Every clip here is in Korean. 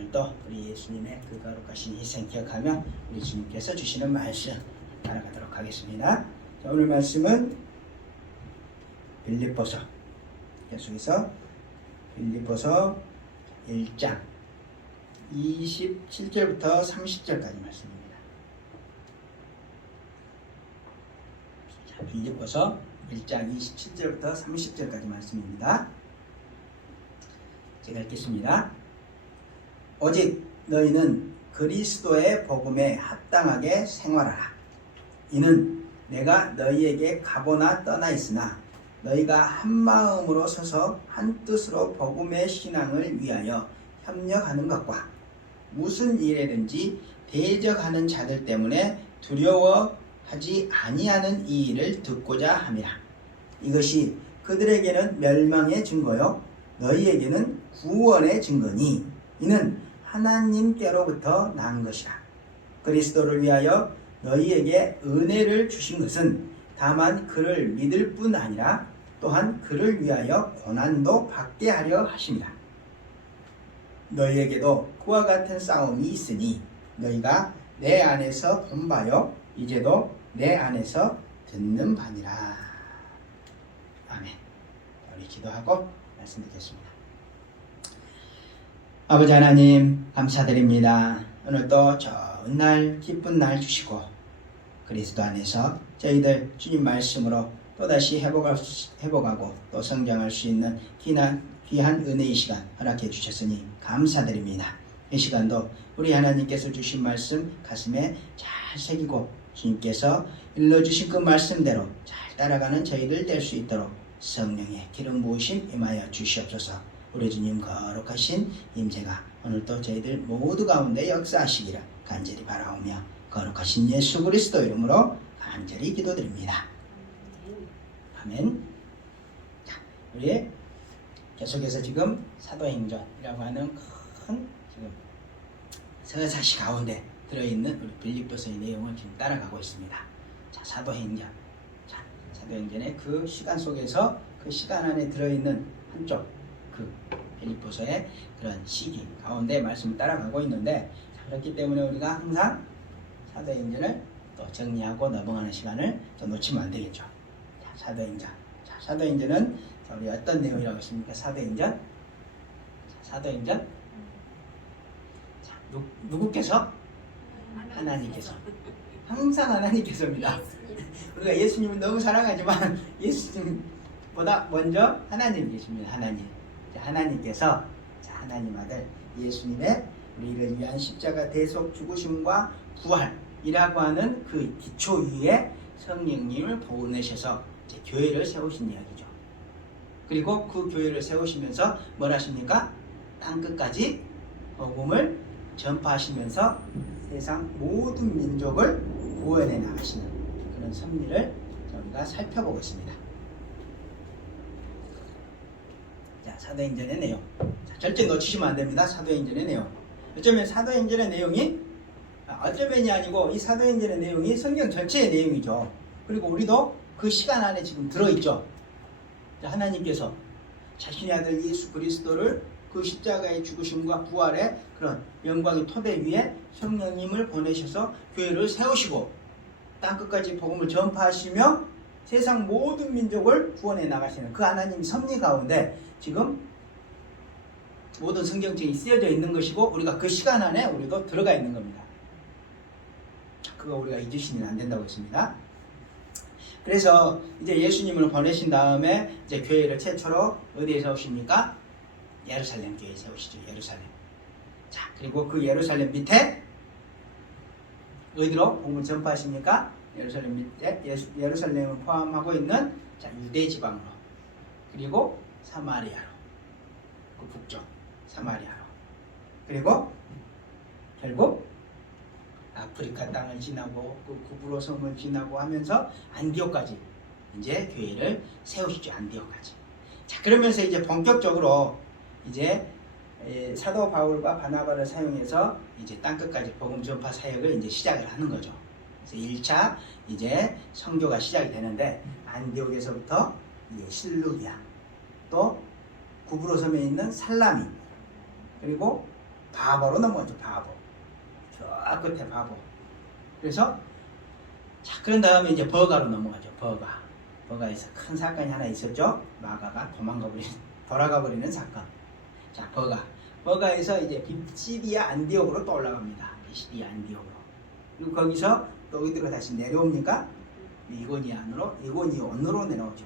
오늘도 우리 예수님의 그 거룩하신 희생 기억하며 우리 주님께서 주시는 말씀 따라가도록 하겠습니다. 자, 오늘 말씀은 빌립보서, 계속해서 빌립보서 1장 27절부터 30절까지 말씀입니다. 자, 빌립보서 1장 27절부터 30절까지 말씀입니다. 제가 읽겠습니다. 오직 너희는 그리스도의 복음에 합당하게 생활하라. 이는 내가 너희에게 가보나 떠나 있으나 너희가 한 마음으로 서서 한 뜻으로 복음의 신앙을 위하여 협력하는 것과 무슨 일에든지 대적하는 자들 때문에 두려워하지 아니하는 이 일을 듣고자 함이라. 이것이 그들에게는 멸망의 증거요 너희에게는 구원의 증거니 이는 하나님께로부터 난 것이라. 그리스도를 위하여 너희에게 은혜를 주신 것은 다만 그를 믿을 뿐 아니라 또한 그를 위하여 고난도 받게 하려 하십니다. 너희에게도 그와 같은 싸움이 있으니 너희가 내 안에서 본 바요 이제도 내 안에서 듣는 바니라. 아멘. 우리 기도하고 말씀 듣겠습니다. 아버지 하나님 감사드립니다. 오늘도 좋은 날 기쁜 날 주시고 그리스도 안에서 저희들 주님 말씀으로 또다시 회복하고 또 성장할 수 있는 귀한 은혜의 시간 허락해 주셨으니 감사드립니다. 이 시간도 우리 하나님께서 주신 말씀 가슴에 잘 새기고 주님께서 일러주신 그 말씀대로 잘 따라가는 저희들 될 수 있도록 성령의 기름 부으심 임하여 주시옵소서. 우리 주님 거룩하신 임재가 오늘도 저희들 모두 가운데 역사하시기를 간절히 바라오며 거룩하신 예수 그리스도 이름으로 간절히 기도드립니다. 아멘. 자, 우리 계속해서 지금 사도행전이라고 하는 큰 지금 서사시 가운데 들어있는 우리 빌립보서의 내용을 지금 따라가고 있습니다. 자, 사도행전. 자, 사도행전의 그 시간 속에서 그 시간 안에 들어있는 한쪽 그 빌립보서의 그런 시기 가운데 말씀을 따라가고 있는데 그렇기 때문에 우리가 항상 사도행전을 또 정리하고 넘어가는 시간을 또 놓치면 안 되겠죠. 자, 사도행전. 자, 사도행전은 우리 어떤 내용이라고 했습니까? 사도행전. 자, 사도행전. 자, 누구께서? 하나님께서. 항상 하나님께서입니다. 우리가 예수님을 너무 사랑하지만 예수님보다 먼저 하나님 계십니다. 하나님. 하나님께서 하나님 아들 예수님의 우리를 위한 십자가 대속 죽으심과 부활이라고 하는 그 기초 위에 성령님을 보내셔서 교회를 세우신 이야기죠. 그리고 그 교회를 세우시면서 뭘 하십니까? 땅끝까지 복음을 전파하시면서 세상 모든 민족을 구원해 나가시는 그런 섭리를 우리가 살펴보고 있습니다. 자, 사도행전의 내용. 자, 절대 놓치시면 안 됩니다. 사도행전의 내용. 어쩌면 사도행전의 내용이 어쩌면이 아니고 이 사도행전의 내용이 성경 전체의 내용이죠. 그리고 우리도 그 시간 안에 지금 들어있죠. 자, 하나님께서 자신의 아들 예수 그리스도를 그 십자가의 죽으심과 부활의 그런 영광의 토대 위에 성령님을 보내셔서 교회를 세우시고 땅끝까지 복음을 전파하시며 세상 모든 민족을 구원해 나가시는 그 하나님 섭리 가운데 지금 모든 성경책이 쓰여져 있는 것이고 우리가 그 시간 안에 우리도 들어가 있는 겁니다. 그거 우리가 잊으시면 안 된다고 했습니다. 그래서 이제 예수님을 보내신 다음에 이제 교회를 최초로 어디에 세우십니까? 예루살렘 교회에 세우시죠. 예루살렘. 자, 그리고 그 예루살렘 밑에 어디로 복음을 전파하십니까? 예루살렘 밑에 예루살렘을 포함하고 있는 자, 유대 지방으로 그리고 사마리아로 그 북쪽 사마리아로 그리고 결국 아프리카 땅을 지나고 그 구브로 섬을 지나고 하면서 안디옥까지 이제 교회를 세우시죠. 안디옥까지. 자, 그러면서 이제 본격적으로 이제 사도 바울과 바나바를 사용해서 이제 땅끝까지 복음 전파 사역을 이제 시작을 하는 거죠. 그래서 1차 이제 선교가 시작이 되는데 안디옥에서부터 이제 실루기아 또 구브로 섬에 있는 살라미 그리고 바보로 넘어가죠. 바보. 저 끝에 바보. 그래서 자, 그런 다음에 이제 버가로 넘어가죠. 버가에서 큰 사건이 하나 있었죠. 마가가 돌아가 버리는 사건. 자, 버가에서 이제 비시디아 안디옥으로 또 올라갑니다. 비시디아 안디옥으로. 그리고 거기서 또 어디로 다시 내려옵니까? 이고니온으로 내려오죠.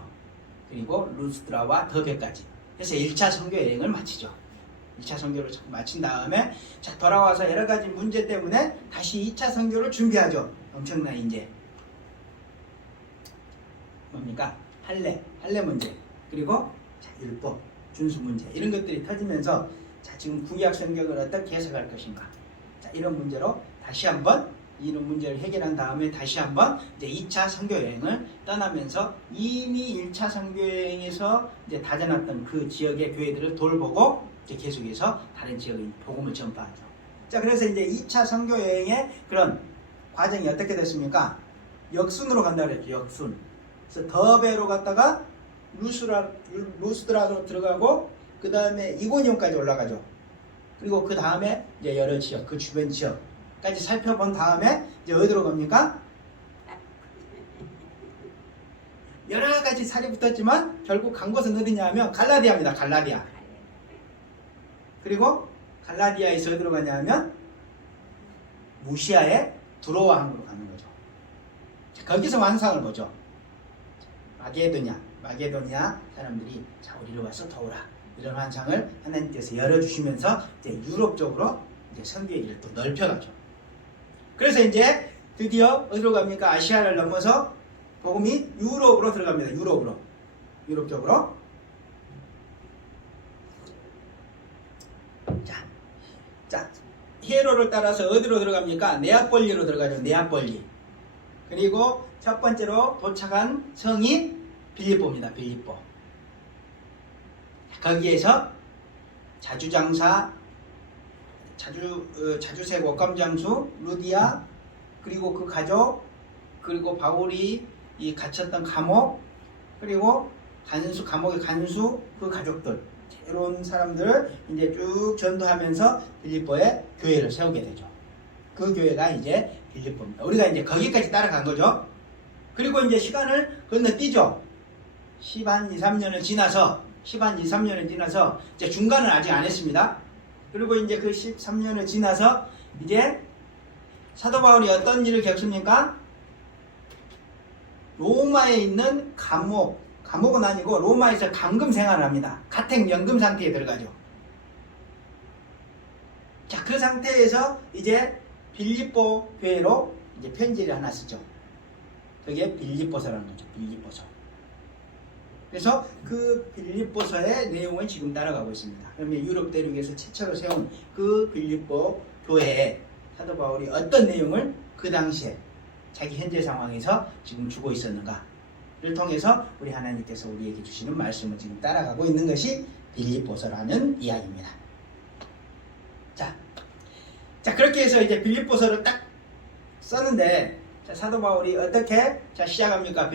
그리고 루스드라와 더베까지. 그래서 1차 선교 여행을 마치죠. 1차 선교를 마친 다음에 자, 돌아와서 여러 가지 문제 때문에 다시 2차 선교를 준비하죠. 엄청난 이제 뭡니까? 할례 문제, 그리고 자, 율법, 준수 문제 이런 것들이 터지면서 자, 지금 구약 성경을 어떻게 해석할 것인가? 자, 이런 문제로 다시 한번 이런 문제를 해결한 다음에 다시 한번 이제 2차 선교 여행을 떠나면서 이미 1차 선교 여행에서 이제 다져놨던 그 지역의 교회들을 돌보고 이제 계속해서 다른 지역에 복음을 전파하죠. 자, 그래서 이제 2차 선교 여행의 그런 과정이 어떻게 됐습니까? 역순으로 간다 그랬죠. 역순. 그래서 더베로 갔다가 루스드라로 들어가고 그 다음에 이고니온까지 올라가죠. 그리고 그 다음에 이제 여러 지역, 그 주변 지역까지 살펴본 다음에 이제 어디로 갑니까? 여러 가지 살이 붙었지만 결국 간 곳은 어디냐 하면 갈라디아입니다. 갈라디아. 그리고 갈라디아에서 어디로 가냐 하면 무시아의 두로와 항구로 가는 거죠. 자, 거기서 완상을 보죠. 마게도냐 사람들이 자, 우리로 와서 도우라. 이런 환상을 하나님께서 열어주시면서 이제 유럽 쪽으로 이제 선교의 길을 또 넓혀가죠. 그래서 이제 드디어 어디로 갑니까? 아시아를 넘어서 복음이 유럽으로 들어갑니다. 유럽 쪽으로. 자, 히에로를 따라서 어디로 들어갑니까? 네아폴리로 들어가죠. 네아폴리. 그리고 첫 번째로 도착한 성이 빌립보입니다. 빌립보. 거기에서 자주장사, 자주색 옷감장수 루디아, 그리고 그 가족, 그리고 바울이 이 갇혔던 감옥, 그리고 감옥의 간수, 그 가족들, 새로운 사람들을 이제 쭉 전도하면서 빌립보에 교회를 세우게 되죠. 그 교회가 이제 빌립보입니다. 우리가 이제 거기까지 따라간 거죠. 그리고 이제 시간을 건너뛰죠. 10한 2, 3년을 지나서 이제 중간은 아직 안 했습니다. 그리고 이제 그 13년을 지나서 이제 사도 바울이 어떤 일을 겪습니까? 로마에 있는 감옥은 아니고 로마에서 감금 생활을 합니다. 가택연금 상태에 들어가죠. 자, 그 상태에서 이제 빌립보 교회로 이제 편지를 하나 쓰죠. 그게 빌립보서라는 거죠. 빌립보서. 그래서 그 빌립보서의 내용을 지금 따라가고 있습니다. 그러면 유럽 대륙에서 최초로 세운 그 빌립보 교회에 사도 바울이 어떤 내용을 그 당시에 자기 현재 상황에서 지금 주고 있었는가를 통해서 우리 하나님께서 우리에게 주시는 말씀을 지금 따라가고 있는 것이 빌립보서라는 이야기입니다. 자, 그렇게 해서 이제 빌립보서를 딱 썼는데, 자, 사도 바울이 어떻게 시작합니까?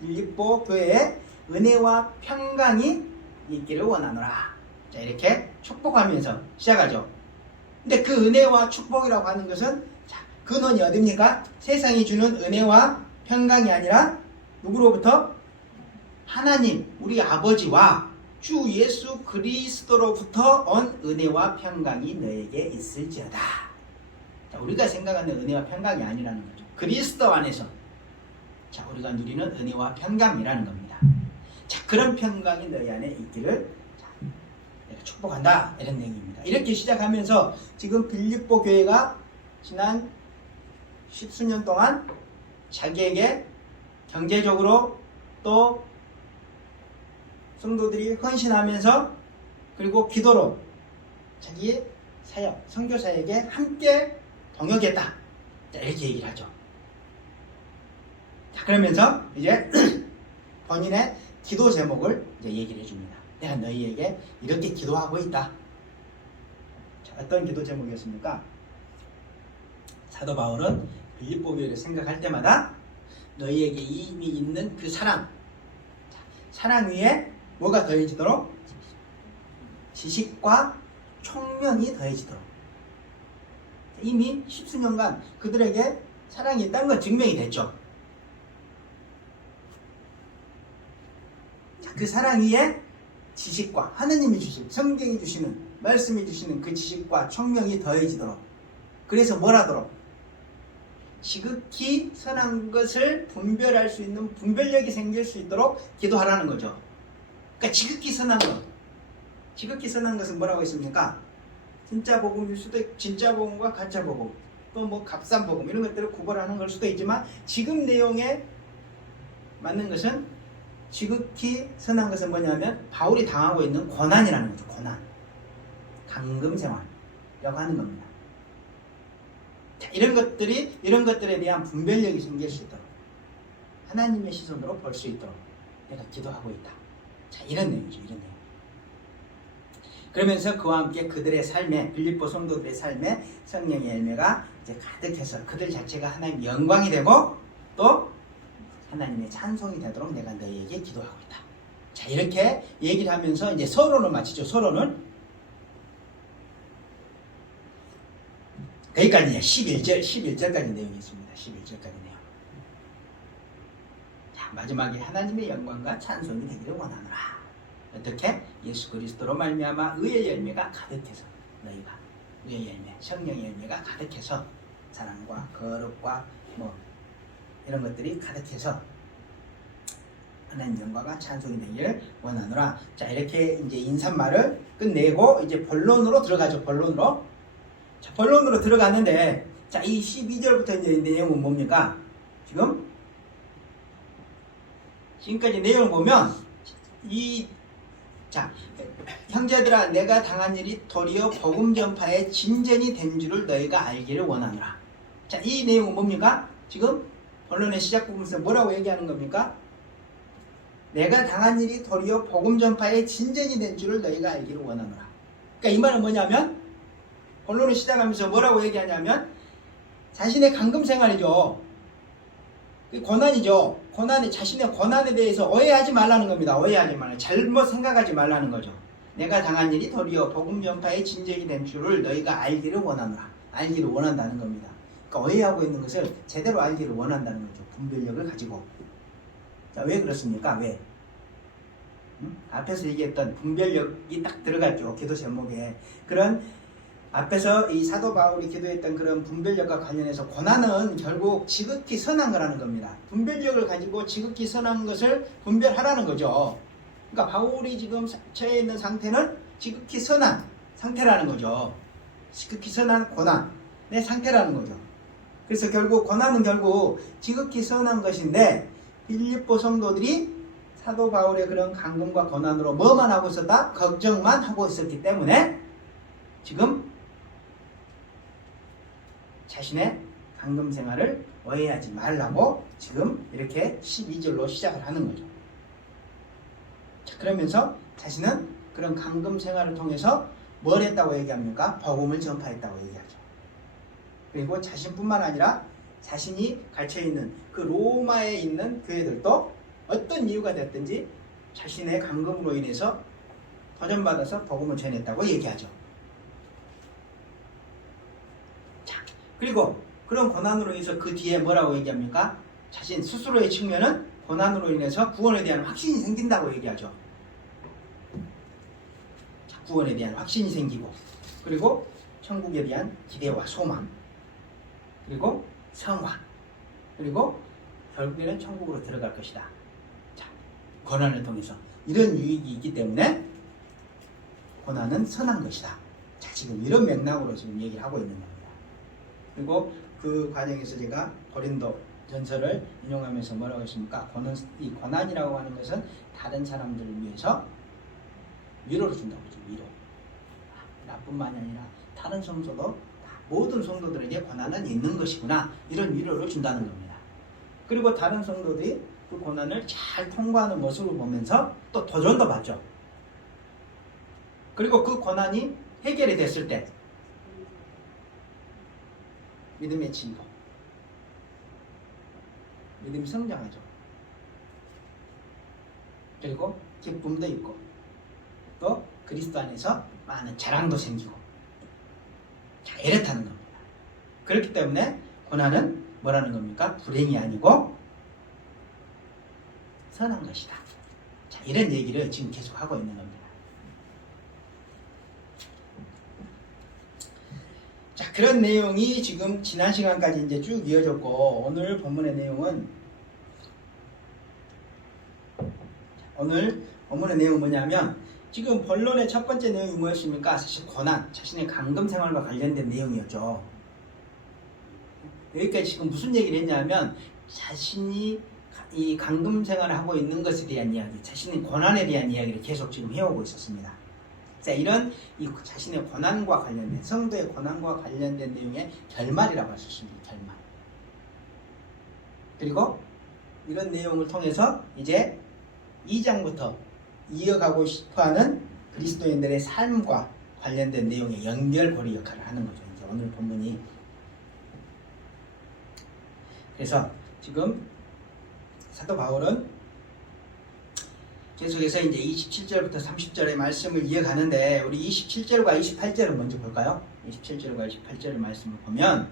빌립보 교회에 은혜와 평강이 있기를 원하노라. 자, 이렇게 축복하면서 시작하죠. 근데 그 은혜와 축복이라고 하는 것은 자, 근원이 어딥니까? 세상이 주는 은혜와 평강이 아니라 누구로부터? 하나님, 우리 아버지와 주 예수 그리스도로부터 온 은혜와 평강이 너에게 있을지어다. 자, 우리가 생각하는 은혜와 평강이 아니라는 거죠. 그리스도 안에서 자, 우리가 누리는 은혜와 평강이라는 겁니다. 자, 그런 평강이 너희 안에 있기를 자, 내가 축복한다. 이런 내용입니다. 이렇게 시작하면서 지금 빌립보 교회가 지난 10수년 동안 자기에게 경제적으로 또 성도들이 헌신하면서 그리고 기도로 자기의 사역, 선교사에게 함께 동역했다. 자, 이렇게 얘기를 하죠. 자, 그러면서 이제 본인의 기도 제목을 이제 얘기를 해줍니다. 내가 너희에게 이렇게 기도하고 있다. 자, 어떤 기도 제목이었습니까? 사도 바울은 빌립보 교회를 생각할 때마다 너희에게 이미 있는 그 사랑, 사랑 위에 뭐가 더해지도록? 지식과 총명이 더해지도록. 이미 십수년간 그들에게 사랑이 있다는 건 증명이 됐죠. 자, 그 사랑 위에 지식과 하느님이 주신, 성경이 주시는, 말씀이 주시는 그 지식과 총명이 더해지도록. 그래서 뭘 하도록? 지극히 선한 것을 분별할 수 있는 분별력이 생길 수 있도록 기도하라는 거죠. 그러니까 지극히 선한 것. 지극히 선한 것은 뭐라고 했습니까? 진짜 복음일 수도 있고, 진짜 복음과 가짜 복음, 또 뭐 값싼 복음, 이런 것들을 구별하는 걸 수도 있지만, 지금 내용에 맞는 것은, 지극히 선한 것은 뭐냐면 바울이 당하고 있는 고난이라는 거죠. 고난, 감금생활이라고 하는 겁니다. 자, 이런 것들에 대한 분별력이 생길 수 있도록, 하나님의 시선으로 볼 수 있도록 내가 기도하고 있다. 자, 이런 내용이죠. 이런 내용. 그러면서 그와 함께 그들의 삶에, 빌립보 성도들의 삶에 성령의 열매가 이제 가득해서 그들 자체가 하나님의 영광이 되고 또 하나님의 찬송이 되도록 내가 너희에게 기도하고 있다. 자, 이렇게 얘기를 하면서 이제 서론을 마치죠. 서론을. 거기까지 11절까지 내용이 있습니다. 11절까지 내용. 자, 마지막에 하나님의 영광과 찬송이 되기를 원하노라. 어떻게? 예수 그리스도로 말미암아 의의 열매가 가득해서, 너희가 의의 열매, 성령의 열매가 가득해서, 사랑과 거룩과 뭐 이런 것들이 가득해서 하나님 영광과 찬송이 되기를 원하노라. 자, 이렇게 이제 인사말을 끝내고 이제 본론으로 들어가죠. 본론으로. 자, 본론으로 들어가는데, 자, 이 12절부터 이제 내용은 뭡니까? 지금까지 내용을 보면, 자, 형제들아, 내가 당한 일이 도리어 복음 전파의 진전이 된 줄을 너희가 알기를 원하노라. 자, 이 내용은 뭡니까? 지금 본론의 시작 부분에서 뭐라고 얘기하는 겁니까? 내가 당한 일이 도리어 복음 전파의 진전이 된 줄을 너희가 알기를 원하노라. 그러니까 이 말은 뭐냐면, 본론을 시작하면서 뭐라고 얘기하냐면, 자신의 감금 생활이죠. 고난이죠. 자신의 고난에 대해서 오해하지 말라는 겁니다. 오해하지 말라. 잘못 생각하지 말라는 거죠. 내가 당한 일이 도리어 복음 전파의 진전이 된 줄을 너희가 알기를 원하노라. 알기를 원한다는 겁니다. 그러니까 오해하고 있는 것을 제대로 알기를 원한다는 거죠. 분별력을 가지고. 자, 왜 그렇습니까? 왜? 앞에서 얘기했던 분별력이 딱 들어갔죠. 기도 제목에. 그런 앞에서 이 사도 바울이 기도했던 그런 분별력과 관련해서 고난은 결국 지극히 선한 거라는 겁니다. 분별력을 가지고 지극히 선한 것을 분별하라는 거죠. 그러니까 바울이 지금 처해 있는 상태는 지극히 선한 상태라는 거죠. 지극히 선한 고난의 상태라는 거죠. 그래서 결국 고난은 결국 지극히 선한 것인데, 빌립보 성도들이 사도 바울의 그런 감금과 고난으로 뭐만 하고 있었다? 걱정만 하고 있었기 때문에 지금 자신의 감금 생활을 오해하지 말라고 지금 이렇게 12절로 시작을 하는 거죠. 자, 그러면서 자신은 그런 감금 생활을 통해서 뭘 했다고 얘기합니까? 복음을 전파했다고 얘기하죠. 그리고 자신뿐만 아니라 자신이 갇혀있는 그 로마에 있는 교회들도 어떤 이유가 됐든지 자신의 감금으로 인해서 도전받아서 복음을 전했다고 얘기하죠. 자, 그리고 그런 고난으로 인해서 그 뒤에 뭐라고 얘기합니까? 자신 스스로의 측면은 고난으로 인해서 구원에 대한 확신이 생긴다고 얘기하죠. 자, 구원에 대한 확신이 생기고, 그리고 천국에 대한 기대와 소망, 그리고 성화, 그리고 결국에는 천국으로 들어갈 것이다. 자, 고난을 통해서 이런 유익이 있기 때문에 고난은 선한 것이다. 자, 지금 이런 맥락으로 지금 얘기를 하고 있는 겁니다. 그리고 그 과정에서 제가 고린도 전설을 인용하면서 뭐라고 했습니까? 이 고난이라고 하는 것은 다른 사람들을 위해서 위로를 준다고 하죠. 위로. 나뿐만이 아니라 다른 성도도, 모든 성도들에게 고난은 있는 것이구나, 이런 위로를 준다는 겁니다. 그리고 다른 성도들이 그 고난을 잘 통과하는 모습을 보면서 또 도전도 받죠. 그리고 그 고난이 해결이 됐을 때 믿음의 진보, 믿음이 성장하죠. 그리고 기쁨도 있고, 또 그리스도 안에서 많은 자랑도 생기고, 자, 이렇다는 겁니다. 그렇기 때문에 고난은 뭐라는 겁니까? 불행이 아니고 선한 것이다. 자, 이런 얘기를 지금 계속 하고 있는 겁니다. 자, 그런 내용이 지금 지난 시간까지 이제 쭉 이어졌고, 오늘 본문의 내용은, 오늘 본문의 내용은 뭐냐면, 지금 본론의 첫 번째 내용이 무엇입니까? 사실 고난, 자신의 감금 생활과 관련된 내용이었죠. 여기까지 지금 무슨 얘기를 했냐면, 자신이 이 감금 생활을 하고 있는 것에 대한 이야기, 자신의 고난에 대한 이야기를 계속 지금 해오고 있었습니다. 자, 이런 이 자신의 고난과 관련된, 성도의 고난과 관련된 내용의 결말이라고 할 수 있습니다. 결말. 그리고 이런 내용을 통해서 이제 2장부터 이어가고 싶어하는 그리스도인들의 삶과 관련된 내용의 연결고리 역할을 하는 거죠. 이제 오늘 본문이. 그래서 지금 사도 바울은 계속해서 이제 27절부터 30절의 말씀을 이어가는데, 우리 27절과 28절을 먼저 볼까요? 27절과 28절의 말씀을 보면,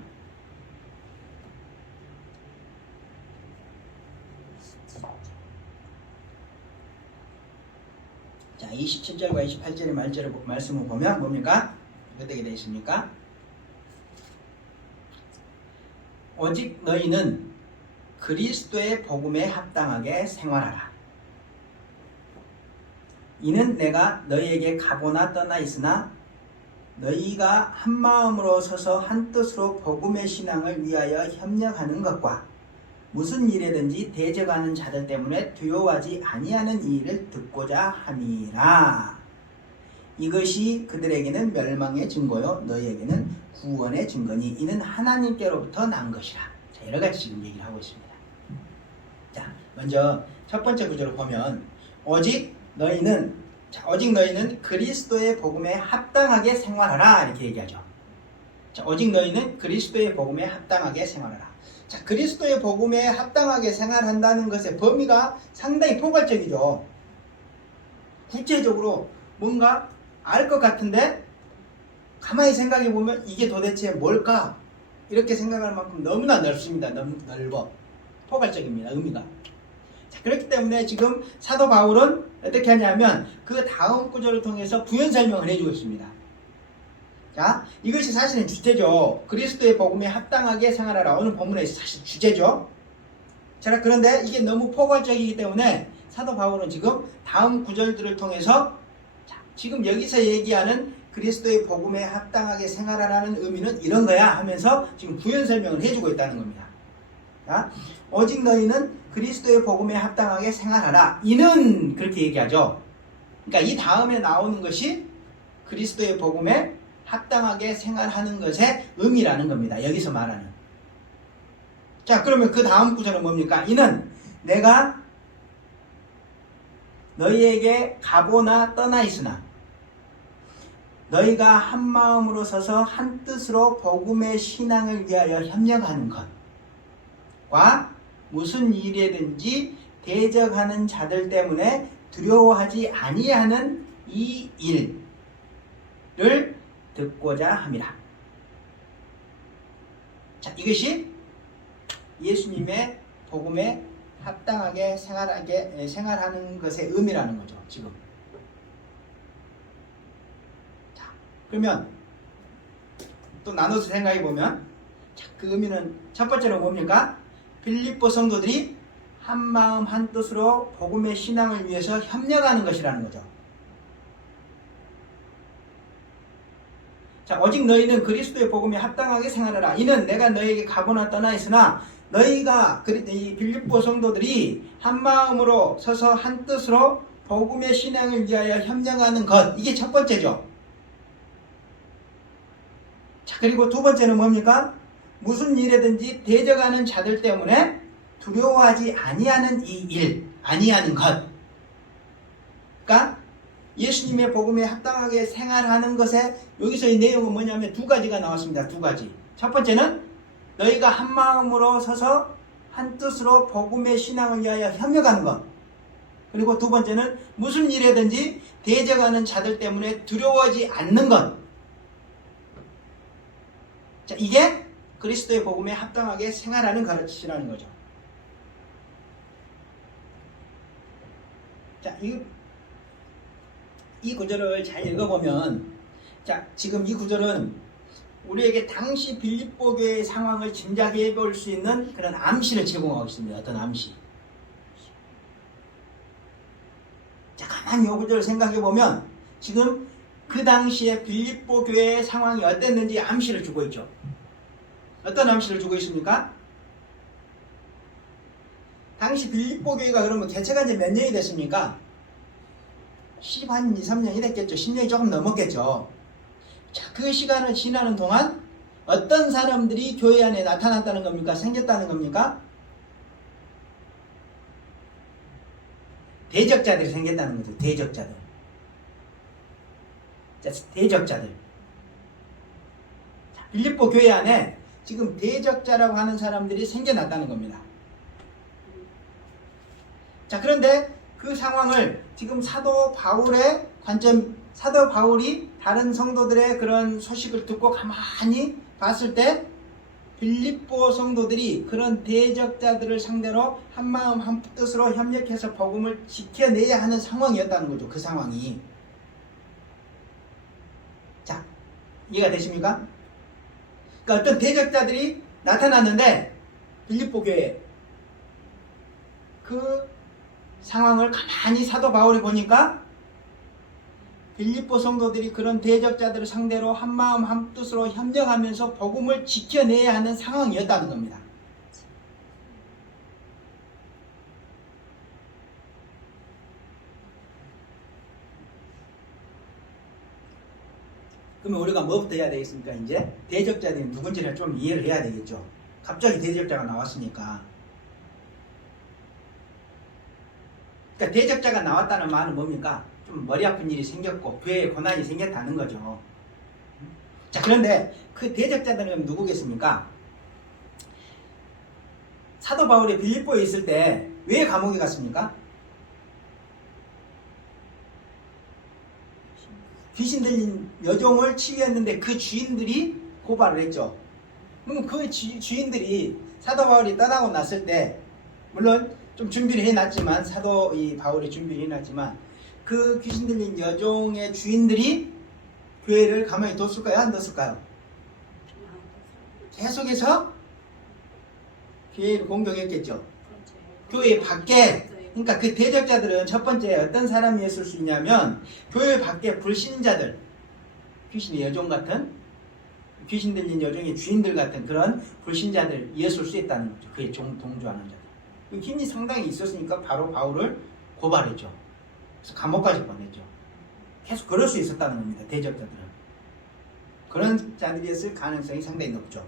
자, 27절과 28절의 말씀을 보면 뭡니까? 어떻게 되어 있습니까? 오직 너희는 그리스도의 복음에 합당하게 생활하라. 이는 내가 너희에게 가보나 떠나 있으나 너희가 한 마음으로 서서 한 뜻으로 복음의 신앙을 위하여 협력하는 것과 무슨 일에든지 대적하는 자들 때문에 두려워하지 아니하는 이 일을 듣고자 함이라. 이것이 그들에게는 멸망의 증거요 너희에게는 구원의 증거니 이는 하나님께로부터 난 것이라. 자, 여러가지 지금 얘기를 하고 있습니다. 자, 먼저 첫 번째 구절을 보면 오직 너희는 그리스도의 복음에 합당하게 생활하라 이렇게 얘기하죠. 자, 오직 너희는 그리스도의 복음에 합당하게 생활하라. 자, 그리스도의 복음에 합당하게 생활한다는 것의 범위가 상당히 포괄적이죠. 구체적으로 뭔가 알 것 같은데 가만히 생각해 보면 이게 도대체 뭘까? 이렇게 생각할 만큼 너무나 넓습니다. 너무 넓어. 포괄적입니다. 의미가. 자, 그렇기 때문에 지금 사도 바울은 어떻게 하냐면 그 다음 구절을 통해서 부연 설명을 해주고 있습니다. 자, 이것이 사실은 주제죠. 그리스도의 복음에 합당하게 생활하라. 오늘 본문의 사실 주제죠. 자, 그런데 이게 너무 포괄적이기 때문에 사도 바울은 지금 다음 구절들을 통해서 자, 지금 여기서 얘기하는 그리스도의 복음에 합당하게 생활하라는 의미는 이런 거야 하면서 지금 부연 설명을 해주고 있다는 겁니다. 자, 오직 너희는 그리스도의 복음에 합당하게 생활하라. 이는 그렇게 얘기하죠. 그러니까 이 다음에 나오는 것이 그리스도의 복음에 합당하게 생활하는 것의 의미라는 겁니다. 여기서 말하는. 자, 그러면 그 다음 구절은 뭡니까? 이는 내가 너희에게 가보나 떠나 있으나 너희가 한 마음으로 서서 한 뜻으로 복음의 신앙을 위하여 협력하는 것과 무슨 일에든지 대적하는 자들 때문에 두려워하지 아니하는 이 일을 듣고자 함이라. 자, 이것이 예수님의 복음에 합당하게 생활하는 것의 의미라는 거죠. 지금. 자, 그러면 또 나눠서 생각해 보면, 자, 그 의미는 첫 번째로 뭡니까? 빌립보 성도들이 한 마음 한 뜻으로 복음의 신앙을 위해서 협력하는 것이라는 거죠. 자, 오직 너희는 그리스도의 복음에 합당하게 생활하라. 이는 내가 너희에게 가보나 떠나 있으나 너희가 이 빌립보 성도들이 한 마음으로 서서 한 뜻으로 복음의 신앙을 위하여 협력하는 것. 이게 첫 번째죠. 자, 그리고 두 번째는 뭡니까? 무슨 일에든지 대적하는 자들 때문에 두려워하지 아니하는 이 일, 아니하는 것. 그러니까 예수님의 복음에 합당하게 생활하는 것에 여기서 이 내용은 뭐냐면 두 가지가 나왔습니다. 두 가지. 첫 번째는 너희가 한 마음으로 서서 한 뜻으로 복음의 신앙을 위하여 협력하는 것. 그리고 두 번째는 무슨 일이든지 대적하는 자들 때문에 두려워하지 않는 것. 자, 이게 그리스도의 복음에 합당하게 생활하는 가르치시라는 거죠. 자, 이 구절을 잘 읽어보면, 자, 지금 이 구절은 우리에게 당시 빌립보 교회의 상황을 짐작해 볼 수 있는 그런 암시를 제공하고 있습니다. 어떤 암시. 자, 가만히 이 구절을 생각해 보면 지금 그 당시에 빌립보 교회의 상황이 어땠는지 암시를 주고 있죠. 어떤 암시를 주고 있습니까? 당시 빌립보 교회가 그러면 개최가 이제 몇 년이 됐습니까? 한 2, 3년이 됐겠죠. 10년이 조금 넘었겠죠. 자, 그 시간을 지나는 동안 어떤 사람들이 교회 안에 나타났다는 겁니까? 생겼다는 겁니까? 대적자들이 생겼다는 거죠. 대적자들. 자, 대적자들. 자, 빌립보 교회 안에 지금 대적자라고 하는 사람들이 생겨났다는 겁니다. 자, 그런데 그 상황을 지금 사도 바울의 관점, 사도 바울이 다른 성도들의 그런 소식을 듣고 가만히 봤을 때 빌립보 성도들이 그런 대적자들을 상대로 한마음 한뜻으로 협력해서 복음을 지켜내야 하는 상황이었다는 거죠. 그 상황이. 자, 이해가 되십니까? 그러니까 어떤 대적자들이 나타났는데 빌립보 교회 그 상황을 가만히 사도 바울이 보니까 빌립보 성도들이 그런 대적자들을 상대로 한마음 한뜻으로 협력하면서 복음을 지켜내야 하는 상황이었다는 겁니다. 그러면 우리가 뭐부터 해야 되겠습니까? 이제 대적자들이 누군지를 좀 이해를 해야 되겠죠. 갑자기 대적자가 나왔으니까. 그러니까 대적자가 나왔다는 말은 뭡니까? 좀 머리 아픈 일이 생겼고 교회에 고난이 생겼다는 거죠. 자, 그런데 그 대적자들은 누구겠습니까? 사도 바울이 빌립보에 있을 때 왜 감옥에 갔습니까? 귀신 들린 여종을 치유했는데 그 주인들이 고발을 했죠. 그럼 그 주인들이 사도 바울이 떠나고 났을 때, 물론 좀 준비를 해놨지만, 사도 이 바울이 준비를 해놨지만, 그 귀신 들린 여종의 주인들이 교회를 가만히 뒀을까요? 안 뒀을까요? 계속해서 교회를 공격했겠죠. 교회 밖에, 그러니까 그 대적자들은 첫 번째 어떤 사람이었을 수 있냐면 교회 밖에 불신자들, 귀신의 여종 같은, 귀신 들린 여종의 주인들 같은 그런 불신자들이었을 수 있다는 거죠. 그에 동조하는 자들. 힘이 상당히 있었으니까 바로 바울을 고발했죠. 그래서 감옥까지 보냈죠. 계속 그럴 수 있었다는 겁니다. 대적자들은. 그런 자들이었을 가능성이 상당히 높죠.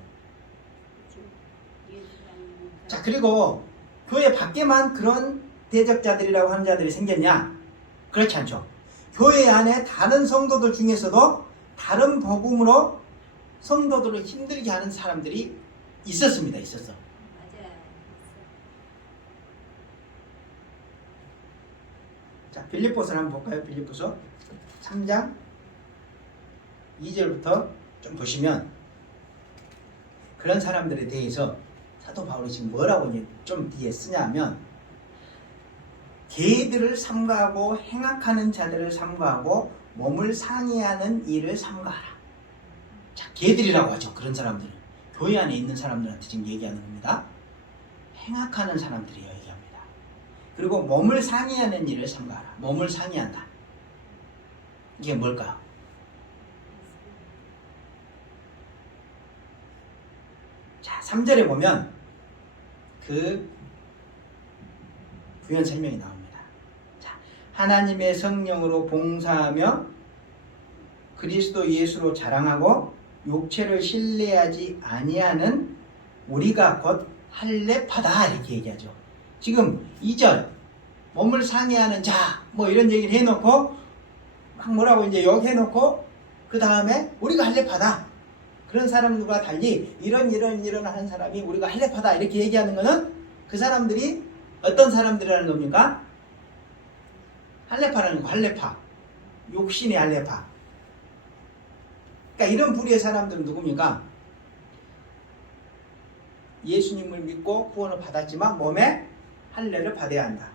자, 그리고 교회 밖에만 그런 대적자들이라고 하는 자들이 생겼냐? 그렇지 않죠. 교회 안에 다른 성도들 중에서도 다른 복음으로 성도들을 힘들게 하는 사람들이 있었습니다. 있었어. 자, 빌립보서를 한번 볼까요? 빌립보서 3장 2절부터 좀 보시면 그런 사람들에 대해서 사도 바울이 지금 뭐라고 좀 뒤에 쓰냐면, 개들을 삼가하고 행악하는 자들을 삼가하고 몸을 상해하는 일을 삼가하라. 자, 개들이라고 하죠. 그런 사람들은 교회 안에 있는 사람들한테 지금 얘기하는 겁니다. 행악하는 사람들이요 얘기합니다. 그리고 몸을 상해하는 일을 삼가하라. 몸을 상해한다. 이게 뭘까요? 자, 3절에 보면 그 부연 설명이 나옵니다. 자, 하나님의 성령으로 봉사하며 그리스도 예수로 자랑하고 육체를 신뢰하지 아니하는 우리가 곧 할례파다, 이렇게 얘기하죠. 지금 2절 몸을 상해하는 자 뭐 이런 얘기를 해놓고 막 뭐라고 이제 욕해놓고 그 다음에 우리가 할례파다, 그런 사람들과 달리 이런 하는 사람이 우리가 할례파다 이렇게 얘기하는 거는 그 사람들이 어떤 사람들이라는 겁니까? 할례파라는 거, 할례파. 욕심의 할례파. 그러니까 이런 부류의 사람들은 누굽니까? 예수님을 믿고 구원을 받았지만 몸에 할례를 받아야 한다.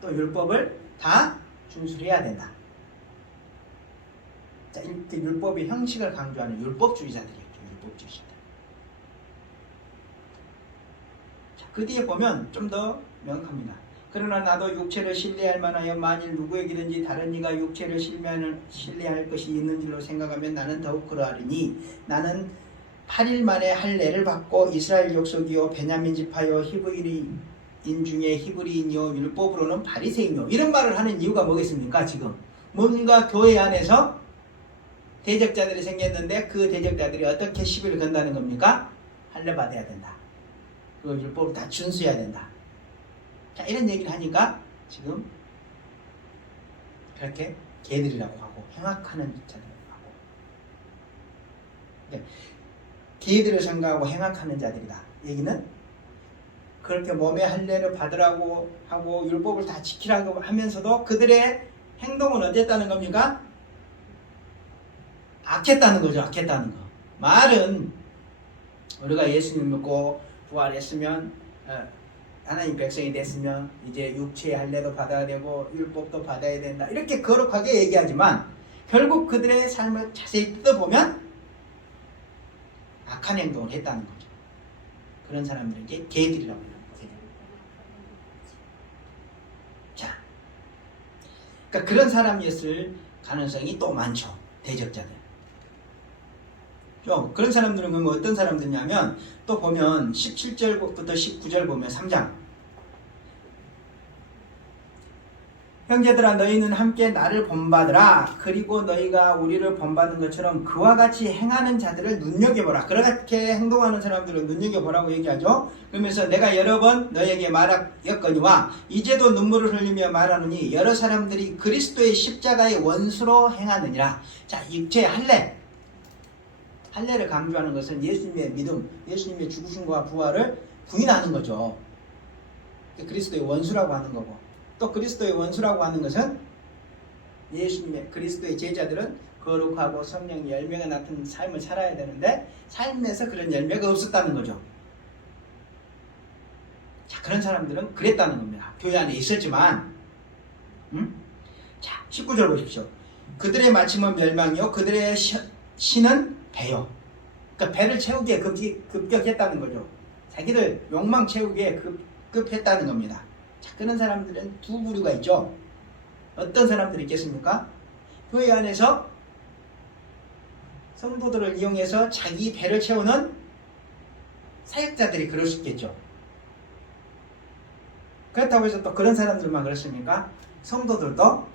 또 율법을 다 준수해야 된다. 자, 이렇게 율법의 형식을 강조하는 율법주의자들이었죠. 율법주의자들. 자, 그 뒤에 보면 좀 더 명확합니다. 그러나 나도 육체를 신뢰할 만하여 만일 누구에게든지 다른 이가 육체를 신뢰할 것이 있는 줄로 생각하면 나는 더욱 그러하리니 나는 8일 만에 할례를 받고 이스라엘 족속이요 베냐민 지파요 히브리인 중에 히브리인이요 율법으로는 바리새인이요 이런 말을 하는 이유가 뭐겠습니까? 지금 뭔가 교회 안에서 대적자들이 생겼는데 그 대적자들이 어떻게 시비를 건다는 겁니까? 할례 받아야 된다. 그 율법을 다 준수해야 된다. 자, 이런 얘기를 하니까 지금 그렇게 개들이라고 하고 행악하는 자들이라고 하고 네. 개들을 생각하고 행악하는 자들이다. 얘기는 그렇게 몸의 할례를 받으라고 하고 율법을 다 지키라고 하면서도 그들의 행동은 어땠다는 겁니까? 악했다는 거죠. 악했다는 거. 말은 우리가 예수님 믿고 부활했으면 하나님 백성이 됐으면 이제 육체의 할례도 받아야 되고 율법도 받아야 된다. 이렇게 거룩하게 얘기하지만 결국 그들의 삶을 자세히 뜯어보면 악한 행동을 했다는 거죠. 그런 사람들에게 개들이라고 해요. 자, 그러니까 그런 사람이었을 가능성이 또 많죠. 대적자들. 좀 그런 사람들은 그러면 어떤 사람들이냐면 또 보면 17절부터 19절 보면 3장 형제들아 너희는 함께 나를 본받으라. 그리고 너희가 우리를 본받은 것처럼 그와 같이 행하는 자들을 눈여겨보라. 그렇게 행동하는 사람들을 눈여겨보라고 얘기하죠. 그러면서 내가 여러 번 너희에게 말하였거니와 이제도 눈물을 흘리며 말하노니 여러 사람들이 그리스도의 십자가의 원수로 행하느니라. 자, 육체의 할례를 강조하는 것은 예수님의 믿음, 예수님의 죽으심과 부활을 부인하는 거죠. 그리스도의 원수라고 하는 거고 또 그리스도의 원수라고 하는 것은 예수님의 그리스도의 제자들은 거룩하고 성령 열매가 나타난 삶을 살아야 되는데 삶에서 그런 열매가 없었다는 거죠. 자, 그런 사람들은 그랬다는 겁니다. 교회 안에 있었지만 자, 19절 보십시오. 그들의 마침은 멸망이요 그들의 신은 배요. 그러니까 배를 채우기에 급격했다는 거죠. 자기들 욕망 채우기에 급했다는 겁니다. 자, 그런 사람들은 두 부류가 있죠. 어떤 사람들이 있겠습니까? 교회 안에서 성도들을 이용해서 자기 배를 채우는 사역자들이 그럴 수 있겠죠. 그렇다고 해서 또 그런 사람들만 그렇습니까? 성도들도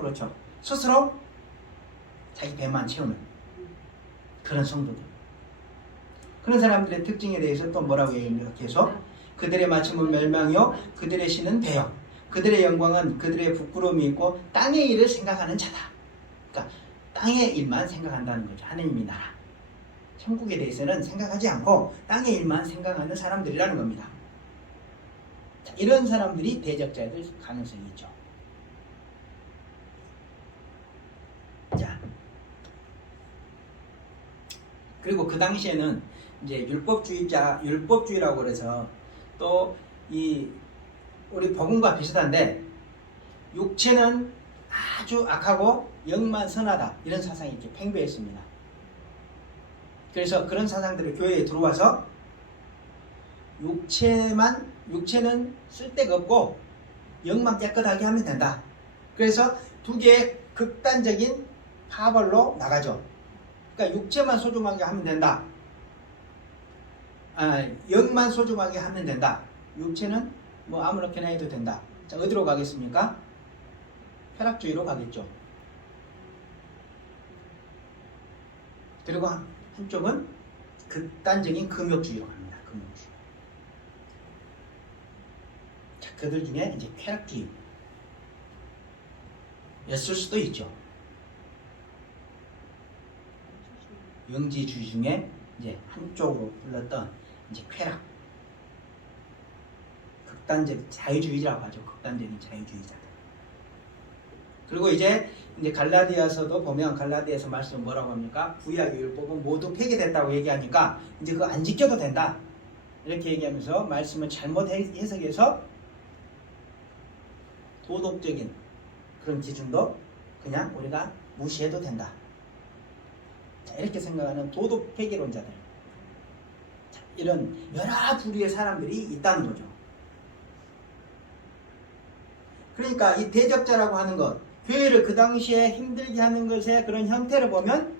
그렇죠. 스스로 자기 배만 채우는 그런 성도들. 그런 사람들의 특징에 대해서 또 뭐라고 얘기합니까? 계속 그들의 마침은 멸망이요 그들의 신은 배요 그들의 영광은 그들의 부끄러움이 있고 땅의 일을 생각하는 자다. 그러니까 땅의 일만 생각한다는 거죠. 하느님의 나라 천국에 대해서는 생각하지 않고 땅의 일만 생각하는 사람들이라는 겁니다. 자, 이런 사람들이 대적자들 가능성이 있죠. 자, 그리고 그 당시에는 이제 율법주의라고 그래서 또 우리 복음과 비슷한데 육체는 아주 악하고 영만 선하다 이런 사상이 이렇게 팽배했습니다. 그래서 그런 사상들이 교회에 들어와서 육체는 쓸데가 없고 영만 깨끗하게 하면 된다. 그래서 두 개의 극단적인 파벌로 나가죠. 그러니까 육체만 소중하게 하면 된다. 영만 소중하게 하면 된다. 육체는 뭐 아무렇게나 해도 된다. 자, 어디로 가겠습니까? 쾌락주의로 가겠죠. 그리고 한쪽은 극단적인 금욕주의로 갑니다. 금욕주의. 자, 그들 중에 이제 쾌락주의 였을 수도 있죠. 영지주의 중에 이제 한쪽으로 불렀던 이제 쾌락, 극단적 자유주의자라고 하죠. 극단적인 자유주의자들. 그리고 이제 갈라디아서도 보면 갈라디아서 말씀 뭐라고 합니까? 구약의 율법은 모두 폐기됐다고 얘기하니까 이제 그거 안 지켜도 된다. 이렇게 얘기하면서 말씀을 잘못 해석해서 도덕적인 그런 기준도 그냥 우리가 무시해도 된다. 자, 이렇게 생각하는 도덕 폐기론자들. 자, 이런 여러 부류의 사람들이 있다는 거죠. 그러니까 이 대적자라고 하는 것, 교회를 그 당시에 힘들게 하는 것의 그런 형태를 보면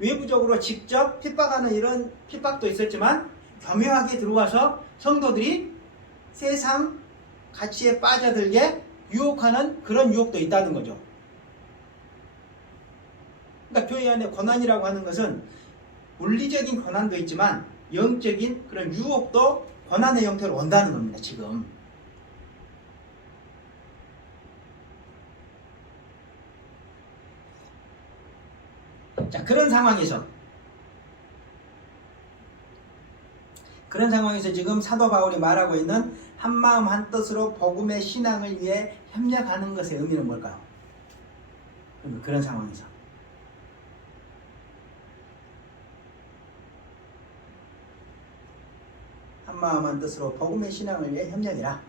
외부적으로 직접 핍박하는 이런 핍박도 있었지만 교묘하게 들어와서 성도들이 세상 가치에 빠져들게 유혹하는 그런 유혹도 있다는 거죠. 그러니까 교회 안에 고난이라고 하는 것은 물리적인 고난도 있지만 영적인 그런 유혹도 고난의 형태로 온다는 겁니다. 지금. 자, 그런 상황에서 지금 사도 바울이 말하고 있는 한마음 한뜻으로 복음의 신앙을 위해 협력하는 것의 의미는 뭘까요? 그런 상황에서 한마음 한뜻으로 복음의 신앙을 위해 협력이라.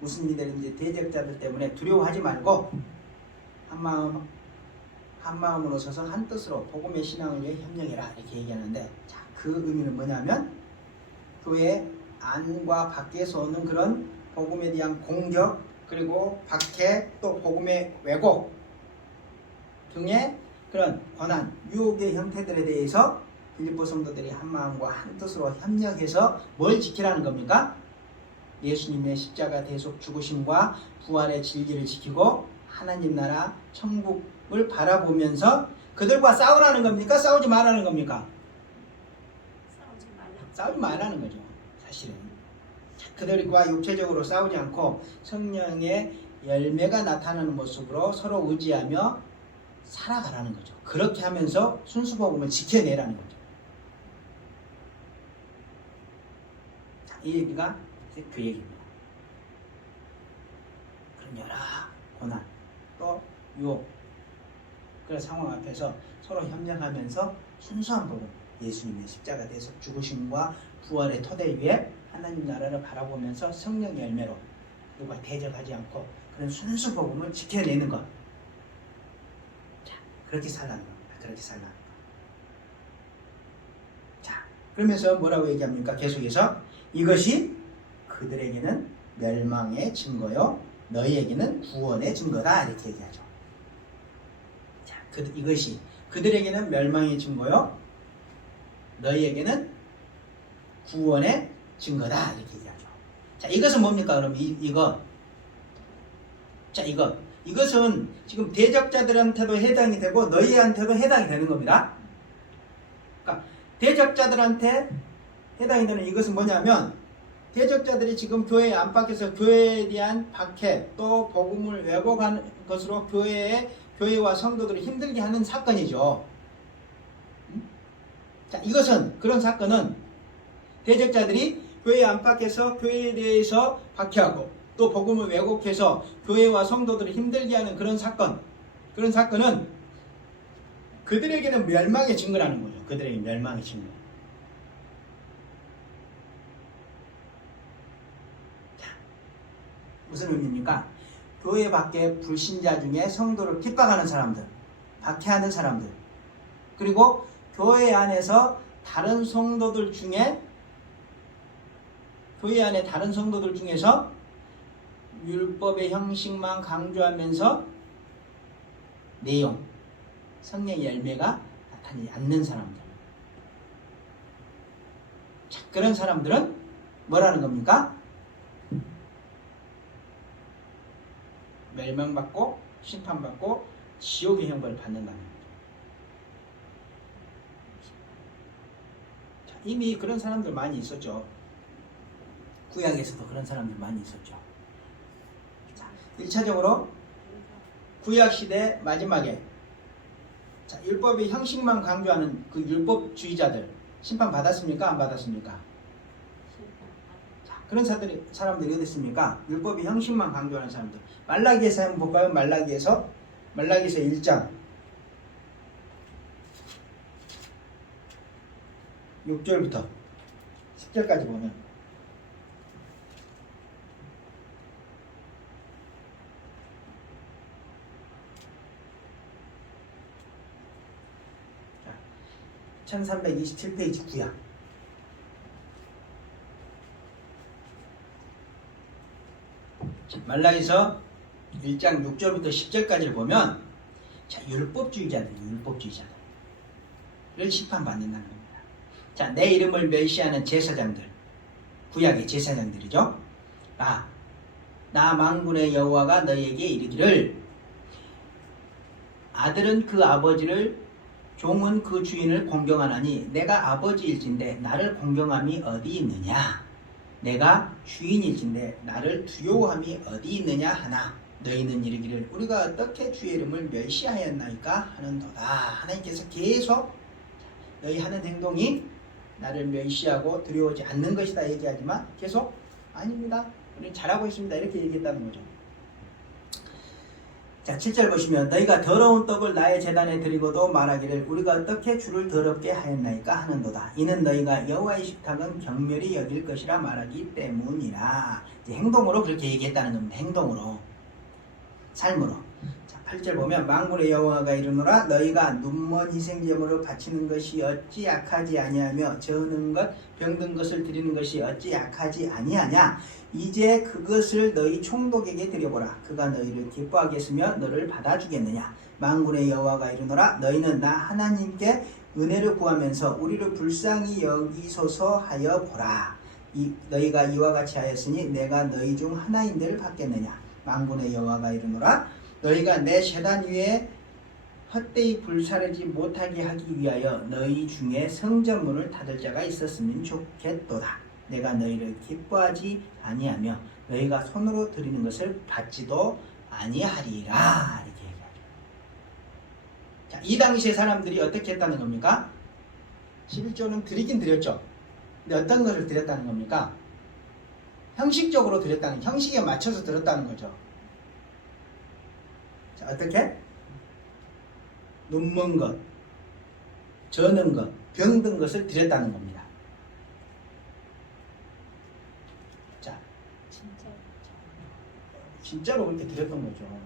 무슨 일이든지 대적자들 때문에 두려워하지 말고 한마음으로 서서 한뜻으로 복음의 신앙을 위해 협력해라 이렇게 얘기하는데, 자, 그 의미는 뭐냐면 교회 안과 밖에서 오는 그런 복음에 대한 공격, 그리고 박해, 또 복음의 왜곡 등의 그런 권한, 유혹의 형태들에 대해서 빌립보 성도들이 한마음과 한뜻으로 협력해서 뭘 지키라는 겁니까? 예수님의 십자가 대속 죽으심과 부활의 진리를 지키고 하나님 나라 천국을 바라보면서 그들과 싸우라는 겁니까? 싸우지 말라는 겁니까? 싸우지 말라는 거죠. 사실은 그들과 육체적으로 싸우지 않고 성령의 열매가 나타나는 모습으로 서로 의지하며 살아가라는 거죠. 그렇게 하면서 순수복음을 지켜내라는 거죠. 자, 이 얘기가 이제 그 얘기입니다. 그런 여러 고난 또 유혹, 그런 상황 앞에서 서로 협력하면서 순수한 복음, 예수님의 십자가 대속 죽으심과 부활의 토대 위에 하나님 나라를 바라보면서 성령 열매로 누가 대적하지 않고 그런 순수 복음을 지켜내는 것. 자, 그렇게 살라는 겁니다. 그렇게 살라는 것. 자, 그러면서 뭐라고 얘기합니까? 계속해서 이것이 그들에게는 멸망의 증거요 너희에게는 구원의 증거다 이렇게 얘기하죠. 자, 이것이 그들에게는 멸망의 증거요 너희에게는 구원의 증거다 이렇게 얘기하죠. 자, 이것은 뭡니까? 그럼 이거 자, 이것은 지금 대적자들한테도 해당이 되고 너희한테도 해당이 되는 겁니다. 그러니까 대적자들한테 해당이 되는 이것은 뭐냐면, 대적자들이 지금 교회 안팎에서 교회에 대한 박해 또 복음을 왜곡하는 것으로 교회와 성도들을 힘들게 하는 사건이죠. 자, 이것은 그런 사건은 대적자들이 교회 안팎에서 교회에 대해서 박해하고 또 복음을 왜곡해서 교회와 성도들을 힘들게 하는 그런 사건은 그들에게는 멸망의 증거라는 거죠. 그들에게 멸망의 증거. 자, 무슨 의미입니까? 교회 밖에 불신자 중에 성도를 핍박하는 사람들, 박해하는 사람들, 그리고 교회 안에서 다른 성도들 중에 교회 안에 다른 성도들 중에서 율법의 형식만 강조하면서 내용, 성령의 열매가 나타나지 않는 사람들. 자, 그런 사람들은 뭐라는 겁니까? 멸망받고 심판받고 지옥의 형벌을 받는다는 겁니다. 자, 이미 그런 사람들 많이 있었죠. 구약에서도 그런 사람들 많이 있었죠. 자, 1차적으로 구약시대 마지막에 자, 율법의 형식만 강조하는 그 율법주의자들 심판받았습니까? 안 받았습니까? 자, 그런 사람들이 어디 있습니까? 율법의 형식만 강조하는 사람들. 말라기에서 한번 볼까요? 말라기에서 1장 6절부터 10절까지 보면 자, 1327페이지 9야. 말라기서 1장 6절부터 10절까지를 보면 자, 율법주의자들을 심판받는다는 겁니다. 자, 내 이름을 멸시하는 제사장들, 구약의 제사장들이죠. 나 만군의 여호와가 너희에게 이르기를 아들은 그 아버지를 종은 그 주인을 공경하나니 내가 아버지일진데 나를 공경함이 어디 있느냐, 내가 주인일진데 나를 두려워함이 어디 있느냐 하나 너희는 이르기를 우리가 어떻게 주의 이름을 멸시하였나이까 하는도다. 하나님께서 계속 너희 하는 행동이 나를 멸시하고 두려워하지 않는 것이다 얘기하지만 계속 아닙니다, 우리 잘하고 있습니다 이렇게 얘기했다는 거죠. 자, 7절 보시면 너희가 더러운 떡을 나의 제단에 드리고도 말하기를 우리가 어떻게 주를 더럽게 하였나이까 하는도다. 이는 너희가 여호와의 식탁은 경멸히 여길 것이라 말하기 때문이라. 이제 행동으로 그렇게 얘기했다는 겁니다. 행동으로, 삶으로. 자, 8절 보면 만군의 여호와가 이르노라 너희가 눈먼 희생제물을 바치는 것이 어찌 약하지 아니하며 저는 것 병든 것을 드리는 것이 어찌 약하지 아니하냐. 이제 그것을 너희 총독에게 드려보라. 그가 너희를 기뻐하겠으며 너를 받아주겠느냐. 만군의 여호와가 이르노라 너희는 나 하나님께 은혜를 구하면서 우리를 불쌍히 여기소서 하여 보라. 너희가 이와 같이 하였으니 내가 너희 중 하나인들을 받겠느냐. 만군의 여호와가 이르노라 너희가 내 제단 위에 헛되이 불사르지 못하게 하기 위하여 너희 중에 성전문을 닫을 자가 있었으면 좋겠도다. 내가 너희를 기뻐하지 아니하며 너희가 손으로 드리는 것을 받지도 아니하리라. 이렇게 얘기하죠. 자, 이 당시에 사람들이 어떻게 했다는 겁니까? 11조는 드리긴 드렸죠. 근데 어떤 것을 드렸다는 겁니까? 형식적으로 드렸다는, 형식에 맞춰서 드렸다는 거죠. 자, 어떻게? 눈먼 것, 저는 것, 병든 것을 드렸다는 겁니다. 진짜로 그렇게 드렸던 거죠.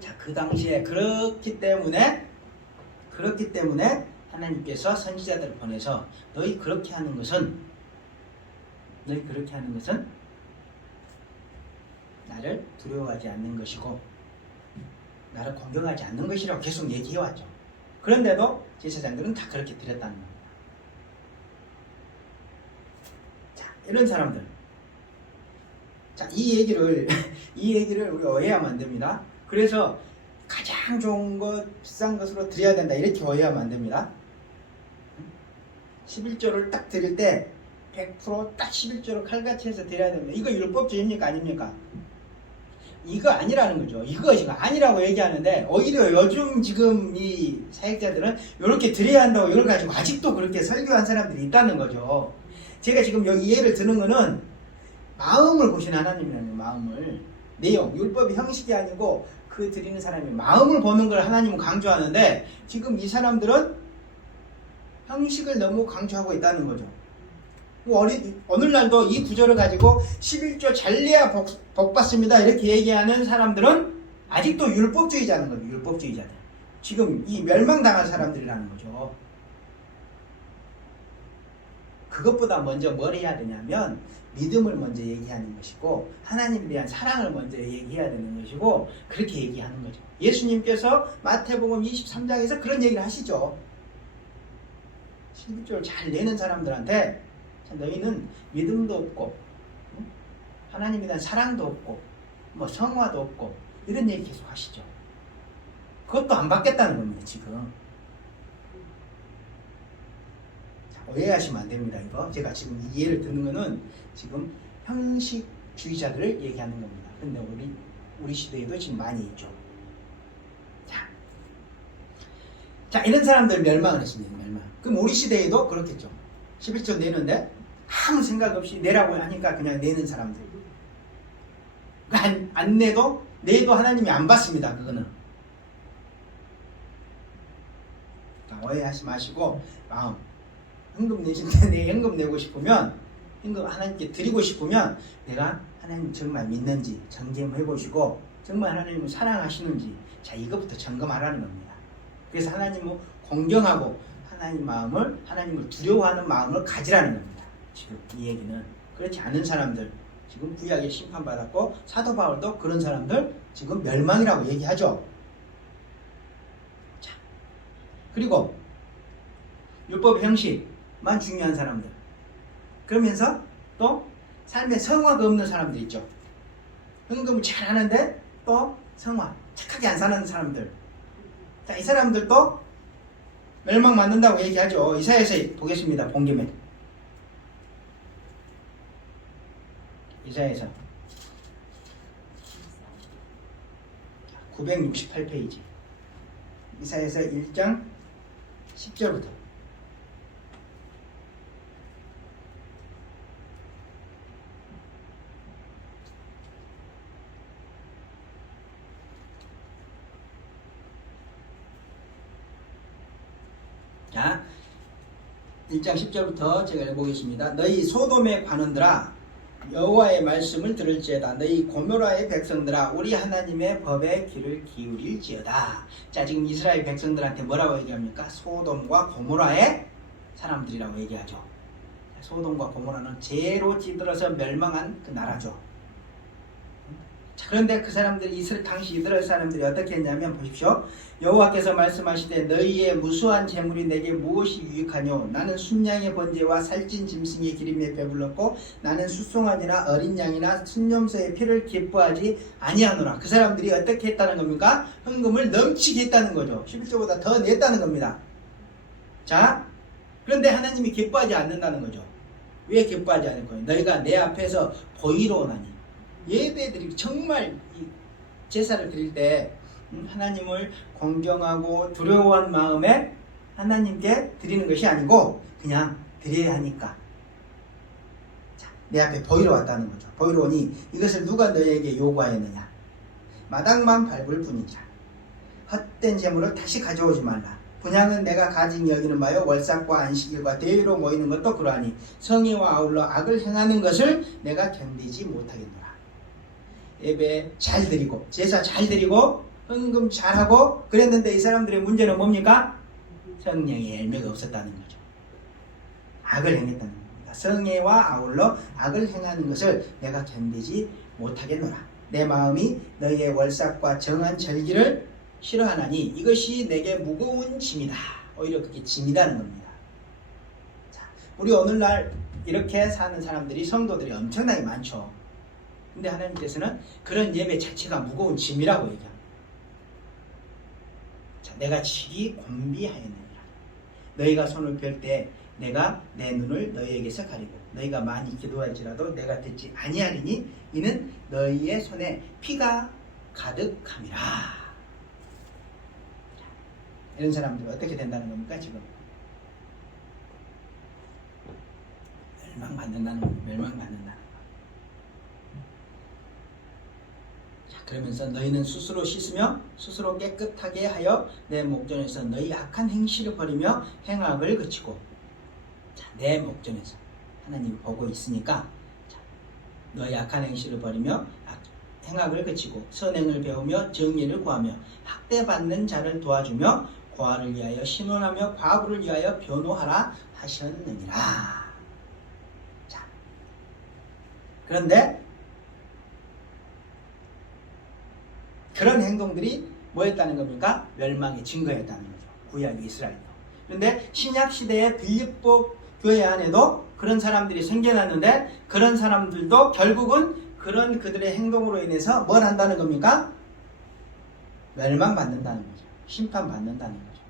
자, 그 당시에 그렇기 때문에 하나님께서 선지자들을 보내서 너희 그렇게 하는 것은 나를 두려워하지 않는 것이고 나를 공경하지 않는 것이라고 계속 얘기해왔죠. 그런데도 제사장들은 다 그렇게 드렸다는 겁니다. 자, 이런 사람들, 자, 이 얘기를 우리가 오해하면 안 됩니다. 그래서 가장 좋은 것, 비싼 것으로 드려야 된다 이렇게 오해하면 안 됩니다. 11조를 딱 드릴 때 100% 딱 11조를 칼같이 해서 드려야 됩니다. 이거 율법주의입니까 아닙니까? 이거 아니라는 거죠. 이거 지금 아니라고 얘기하는데 오히려 요즘 지금 이 사역자들은 이렇게 드려야 한다고 이걸 가지고 아직도 그렇게 설교한 사람들이 있다는 거죠. 제가 지금 여기 예를 드는 거는 마음을 보신 하나님이라는 마음을, 내용, 율법이 형식이 아니고 그 드리는 사람이 마음을 보는 걸 하나님은 강조하는데 지금 이 사람들은 형식을 너무 강조하고 있다는 거죠. 오늘날도 이 구절을 가지고 11조 잘내야 복 받습니다 이렇게 얘기하는 사람들은 아직도 율법주의자는 거죠. 율법주의자들. 지금 이 멸망당할 사람들이라는 거죠. 그것보다 먼저 뭘 해야 되냐면 믿음을 먼저 얘기하는 것이고 하나님에 대한 사랑을 먼저 얘기해야 되는 것이고 그렇게 얘기하는 거죠. 예수님께서 마태복음 23장에서 그런 얘기를 하시죠. 11조를 잘 내는 사람들한테 너희는 믿음도 없고 하나님에 대한 사랑도 없고 뭐 성화도 없고 이런 얘기 계속 하시죠. 그것도 안 받겠다는 겁니다. 지금 오해하시면 안 됩니다. 이거 제가 지금 이 예를 드는 거는 지금 형식주의자들을 얘기하는 겁니다. 근데 우리 시대에도 지금 많이 있죠. 자, 이런 사람들 멸망을 했습니다. 멸망. 그럼 우리 시대에도 그렇겠죠. 11조 내는데 아무 생각 없이 내라고 하니까 그냥 내는 사람들. 안 내도 하나님이 안 받습니다. 그거는. 오해하지 마시고 마음. 현금 내실 때 내 현금 내고 싶으면 현금 하나님께 드리고 싶으면 내가 하나님 정말 믿는지 점검해 보시고 정말 하나님을 사랑하시는지 자 이것부터 점검하라는 겁니다. 그래서 하나님을 공경하고 하나님을 두려워하는 마음을 가지라는 겁니다. 지금 이 얘기는 그렇지 않은 사람들 지금 구약에 심판받았고 사도 바울도 그런 사람들 지금 멸망이라고 얘기하죠. 자, 그리고 율법 형식만 중요한 사람들 그러면서 또 삶에 성화가 없는 사람들 있죠. 헌금을 잘 하는데 또 성화 착하게 안 사는 사람들 자, 이 사람들도 멸망 맞는다고 얘기하죠. 이사야에서 보겠습니다. 본 김에 이사야에서 968페이지 이사야에서 1장 10절부터 자 1장 10절부터 제가 읽어보겠습니다. 너희 소돔의 관원들아 여호와의 말씀을 들을지어다. 너희 고모라의 백성들아 우리 하나님의 법에 귀를 기울일지어다. 자 지금 이스라엘 백성들한테 뭐라고 얘기합니까? 소돔과 고모라의 사람들이라고 얘기하죠. 소돔과 고모라는 죄로 찌들어서 멸망한 그 나라죠. 자, 그런데 그 사람들이 당시 이스라엘 사람들이 어떻게 했냐면 보십시오. 여호와께서 말씀하시되 너희의 무수한 재물이 내게 무엇이 유익하뇨? 나는 순양의 번제와 살찐 짐승의 기름에 배불렀고 나는 수송아지나 어린 양이나 순염소의 피를 기뻐하지 아니하노라. 그 사람들이 어떻게 했다는 겁니까? 헌금을 넘치게 했다는 거죠. 11조보다 더 냈다는 겁니다. 자, 그런데 하나님이 기뻐하지 않는다는 거죠. 왜 기뻐하지 않을 거예요? 너희가 내 앞에서 보이러 오나니 예배드리기 정말 제사를 드릴 때 하나님을 공경하고 두려워한 마음에 하나님께 드리는 것이 아니고 그냥 드려야 하니까 자, 내 앞에 보이러 왔다는 거죠. 보이러 오니 이것을 누가 너희에게 요구하였느냐? 마당만 밟을 뿐이자 헛된 재물을 다시 가져오지 말라. 분향은 내가 가진 여기는 바요 월삭과 안식일과 대회로 모이는 것도 그러하니 성의와 아울러 악을 행하는 것을 내가 견디지 못하겠노라. 예배 잘 드리고 제사 잘 드리고 헌금 잘하고 그랬는데 이 사람들의 문제는 뭡니까? 성령의 열매가 없었다는 거죠. 악을 행했다는 겁니다. 성애와 아울러 악을 행하는 것을 내가 견디지 못하겠노라. 내 마음이 너희의 월삭과 정한 절기를 싫어하나니 이것이 내게 무거운 짐이다. 오히려 그게 짐이라는 겁니다. 자, 우리 오늘날 이렇게 사는 사람들이 성도들이 엄청나게 많죠. 근데 하나님께서는 그런 예배 자체가 무거운 짐이라고 얘기합니다. 자, 내가 질이 곤비하였느니라. 너희가 손을 펼 때 내가 내 눈을 너희에게서 가리고 너희가 많이 기도할지라도 내가 듣지 아니하리니 이는 너희의 손에 피가 가득함이라. 자, 이런 사람들은 어떻게 된다는 겁니까? 지금 멸망받는다는 그러면서 너희는 스스로 씻으며 스스로 깨끗하게 하여 내 목전에서 너희 악한 행실을 버리며 행악을 그치고 자, 내 목전에서 하나님이 보고 있으니까 자, 너희 악한 행실을 버리며 행악을 그치고 선행을 배우며 정의를 구하며 학대받는 자를 도와주며 고아를 위하여 신원하며 과부를 위하여 변호하라 하셨느니라. 자, 그런데 그런 행동들이 뭐였다는 겁니까? 멸망의 증거였다는 거죠. 구약 이스라엘도. 그런데 신약 시대의 빌립보 교회 안에도 그런 사람들이 생겨났는데 그런 사람들도 결국은 그런 그들의 행동으로 인해서 뭘 한다는 겁니까? 멸망받는다는 거죠. 심판받는다는 거죠.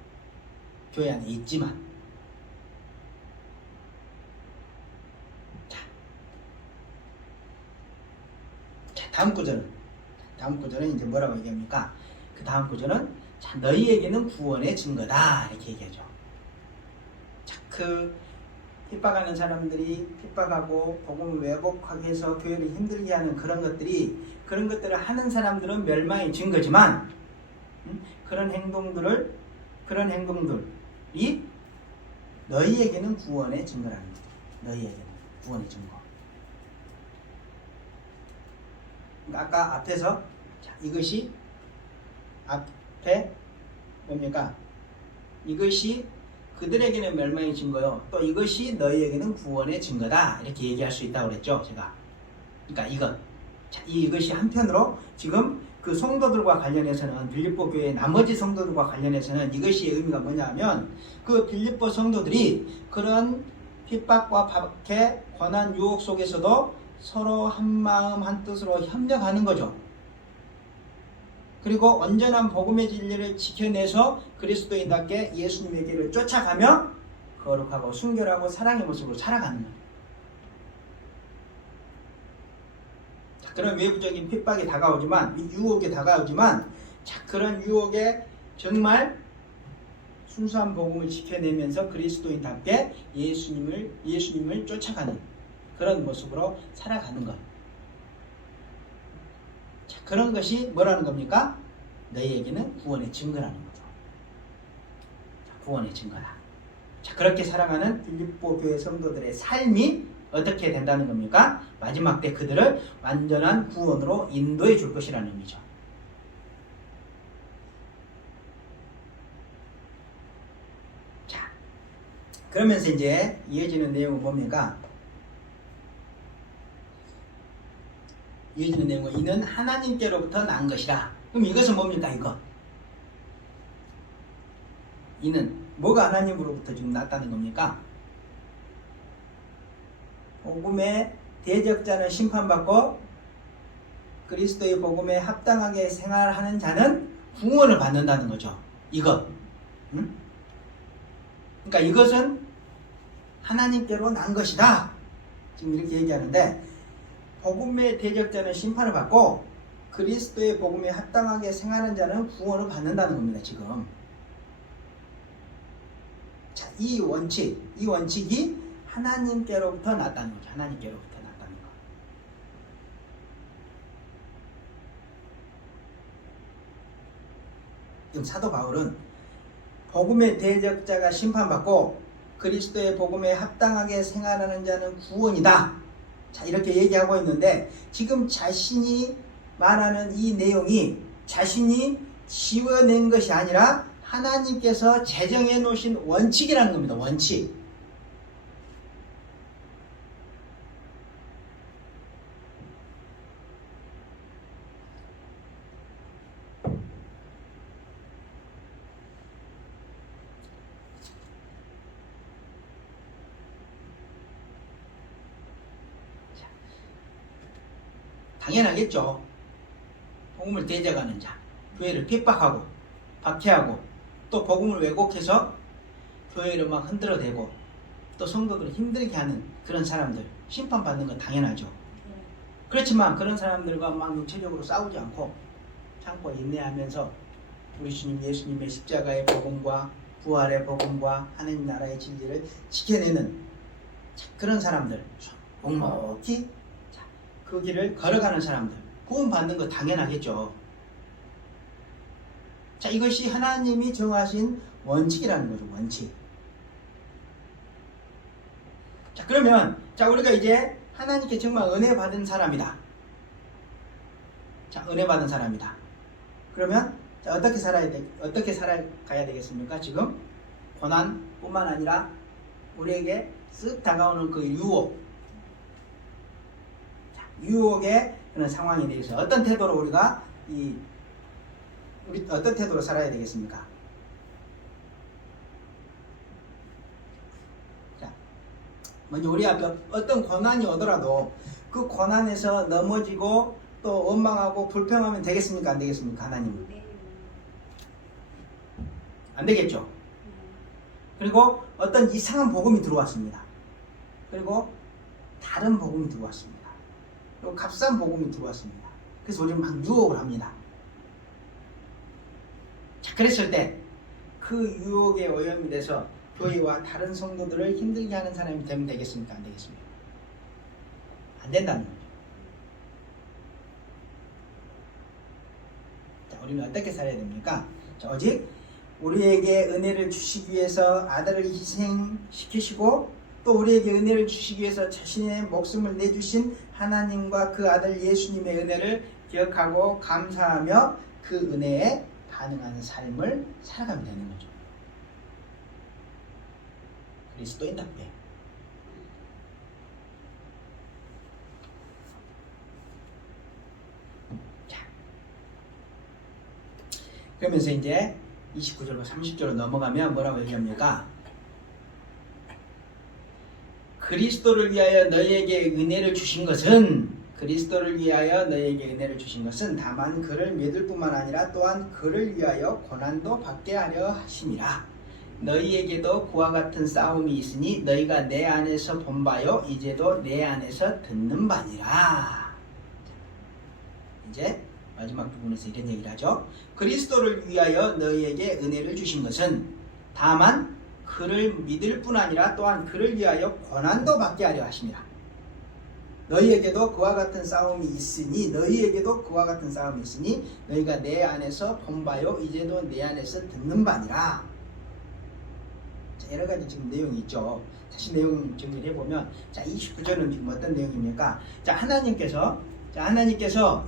교회 안에 있지만. 자, 다음 구절은 이제 뭐라고 얘기합니까? 그 다음 구절은 자, 너희에게는 구원의 증거다 이렇게 얘기하죠. 자, 그 핍박하는 사람들이 핍박하고 복음을 왜곡하게 해서 교회를 힘들게 하는 그런 것들을 하는 사람들은 멸망의 증거지만 그런 행동들이 너희에게는 구원의 증거라는 거죠. 너희에게는 구원의 증거. 아까 앞에서 이것이 앞에 뭡니까? 이것이 그들에게는 멸망의 증거요. 또 이것이 너희에게는 구원의 증거다. 이렇게 얘기할 수 있다고 그랬죠, 제가. 그러니까 이것이 한편으로 지금 그 성도들과 관련해서는 빌립보 교회의 나머지 성도들과 관련해서는 이것이 의미가 뭐냐면 그 빌립보 성도들이 그런 핍박과 박해, 권한, 유혹 속에서도 서로 한마음 한뜻으로 협력하는 거죠. 그리고 온전한 복음의 진리를 지켜내서 그리스도인답게 예수님의 길을 쫓아가며 거룩하고 순결하고 사랑의 모습으로 살아가는 거예요. 그런 외부적인 핍박이 다가오지만, 유혹이 다가오지만, 그런 유혹에 정말 순수한 복음을 지켜내면서 그리스도인답게 예수님을 쫓아가는 그런 모습으로 살아가는 것. 그런 것이 뭐라는 겁니까? 너희에게는 구원의 증거라는 거죠. 구원의 증거다. 그렇게 살아가는 빌립보 교회 성도들의 삶이 어떻게 된다는 겁니까? 마지막 때 그들을 완전한 구원으로 인도해 줄 것이라는 의미죠. 자, 그러면서 이제 이어지는 내용은 뭡니까? 이어지는 내용은 이는 하나님께로부터 난 것이라. 그럼 이것은 뭡니까? 이는 뭐가 하나님으로부터 지금 났다는 겁니까? 복음의 대적자는 심판받고 그리스도의 복음에 합당하게 생활하는 자는 구원을 받는다는 거죠. 이것. 응? 그러니까 이것은 하나님께로 난 것이다. 지금 이렇게 얘기하는데 복음의 대적자는 심판을 받고 그리스도의 복음에 합당하게 생활하는 자는 구원을 받는다는 겁니다. 지금. 자, 이 원칙이 하나님께로부터 났다는 거죠. 하나님께로부터 났다는 거. 지금 사도 바울은 복음의 대적자가 심판받고 그리스도의 복음에 합당하게 생활하는 자는 구원이다. 자, 이렇게 얘기하고 있는데 지금 자신이 말하는 이 내용이 자신이 지어낸 것이 아니라 하나님께서 제정해 놓으신 원칙이라는 겁니다. 원칙. 당연하겠죠. 복음을 대적하는 자, 교회를 핍박하고 박해하고 또 복음을 왜곡해서 교회를 막 흔들어대고 또 성도들을 힘들게 하는 그런 사람들 심판받는 건 당연하죠. 그렇지만 그런 사람들과 막 육체적으로 싸우지 않고 참고 인내하면서 우리 주님 예수님의 십자가의 복음과 부활의 복음과 하나님 나라의 진리를 지켜내는 그런 사람들 묵묵히 그 길을 걸어가는 사람들 구원 받는 거 당연하겠죠. 자, 이것이 하나님이 정하신 원칙이라는 거죠. 원칙. 자, 그러면 우리가 이제 하나님께 정말 은혜 받은 사람이다. 자, 은혜 받은 사람이다. 그러면 어떻게 살아가야 되겠습니까? 지금 고난뿐만 아니라 우리에게 쓱 다가오는 그 유혹의 그런 상황에 대해서 어떤 태도로 우리가 어떤 태도로 살아야 되겠습니까? 자, 먼저 우리 앞에 어떤 고난이 오더라도 그 고난에서 넘어지고 또 원망하고 불평하면 되겠습니까? 안 되겠습니까? 하나님은? 안 되겠죠. 그리고 어떤 이상한 복음이 들어왔습니다. 그리고 다른 복음이 들어왔습니다. 그리고 값싼 복음이 들어왔습니다. 그래서 우리는 막 유혹을 합니다. 자, 그랬을 때 그 유혹에 오염이 돼서 교회와 다른 성도들을 힘들게 하는 사람이 되면 되겠습니까? 안 되겠습니까? 안 된다는 거죠. 자, 우리는 어떻게 살아야 됩니까? 자, 오직 우리에게 은혜를 주시기 위해서 아들을 희생시키시고 또 우리에게 은혜를 주시기 위해서 자신의 목숨을 내주신 하나님과 그 아들 예수님의 은혜를 기억하고 감사하며 그 은혜에 반응하는 삶을 살아가면 되는 거죠. 그리스도인답게. 자, 그러면서 이제 29절로 30절로 넘어가면 뭐라고 얘기합니까? 그리스도를 위하여 너희에게 은혜를 주신 것은 다만 그를 믿을 뿐만 아니라 또한 그를 위하여 고난도 받게 하려 하심이라. 너희에게도 그와 같은 싸움이 있으니 너희가 내 안에서 본 바요 이제도 내 안에서 듣는 바니라. 이제 마지막 부분에서 이런 얘기를 하죠. 그리스도를 위하여 너희에게 은혜를 주신 것은 다만 그를 믿을 뿐 아니라 또한 그를 위하여 고난도 받게 하려 하심이라. 너희에게도 그와 같은 싸움이 있으니 너희가 내 안에서 본 바요 이제도 내 안에서 듣는 바니라. 자, 여러 가지 지금 내용이 있죠. 다시 내용 정리를 해보면, 자, 29절은 지금 어떤 내용입니까? 자, 하나님께서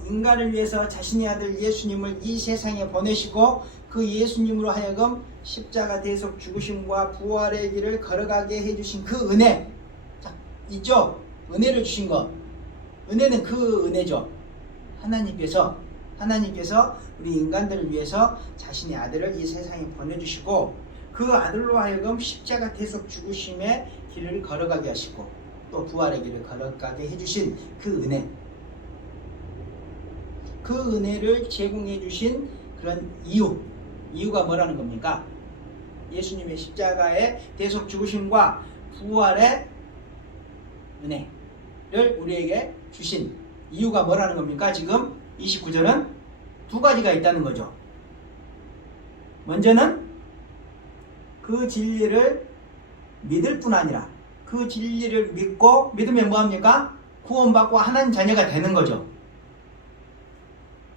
인간을 위해서 자신의 아들 예수님을 이 세상에 보내시고 그 예수님으로 하여금 십자가 대속 죽으심과 부활의 길을 걸어가게 해주신 그 은혜. 자, 있죠? 은혜를 주신 것. 은혜는 그 은혜죠. 하나님께서 우리 인간들을 위해서 자신의 아들을 이 세상에 보내주시고 그 아들로 하여금 십자가 대속 죽으심의 길을 걸어가게 하시고 또 부활의 길을 걸어가게 해주신 그 은혜. 그 은혜를 제공해 주신 그런 이유가 뭐라는 겁니까? 예수님의 십자가의 대속 죽으심과 부활의 은혜를 우리에게 주신 이유가 뭐라는 겁니까? 지금 29절은 두 가지가 있다는 거죠. 먼저는 그 진리를 믿을 뿐 아니라 그 진리를 믿으면 뭐합니까? 구원받고 하나님 자녀가 되는 거죠.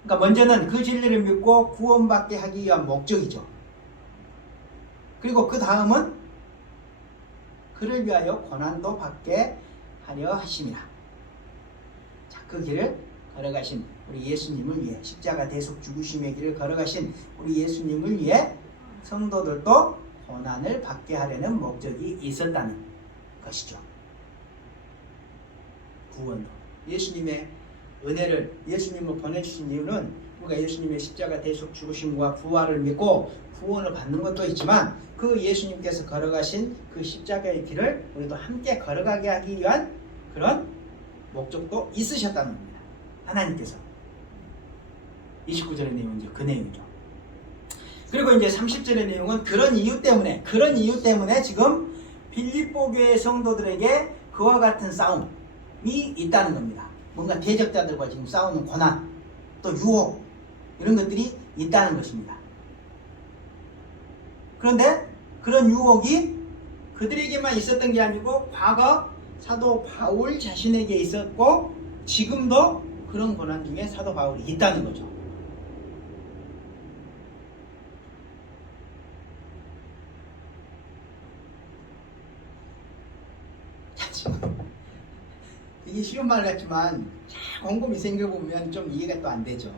그러니까 먼저는 그 진리를 믿고 구원받게 하기 위한 목적이죠. 그리고 그 다음은 그를 위하여 고난도 받게 하려 하심이라. 자, 그 길을 걸어가신 우리 예수님을 위해 십자가 대속 죽으심의 길을 걸어가신 우리 예수님을 위해 성도들도 고난을 받게 하려는 목적이 있었다는 것이죠. 구원도. 예수님의 은혜를 예수님을 보내주신 이유는 우리가 예수님의 십자가 대속 죽으심과 부활을 믿고 구원을 받는 것도 있지만 그 예수님께서 걸어가신 그 십자가의 길을 우리도 함께 걸어가게 하기 위한 그런 목적도 있으셨다는 겁니다. 하나님께서. 29절의 내용은 이제 그 내용이죠. 그리고 이제 30절의 내용은 그런 이유 때문에 지금 빌립보 교회 성도들에게 그와 같은 싸움이 있다는 겁니다. 뭔가 대적자들과 지금 싸우는 고난, 또 유혹, 이런 것들이 있다는 것입니다. 그런데 그런 유혹이 그들에게만 있었던 게 아니고 과거 사도 바울 자신에게 있었고 지금도 그런 고난 중에 사도 바울이 있다는 거죠. 이게 쉬운 말 같지만 곰곰이 생각해보면 좀 이해가 또 안 되죠.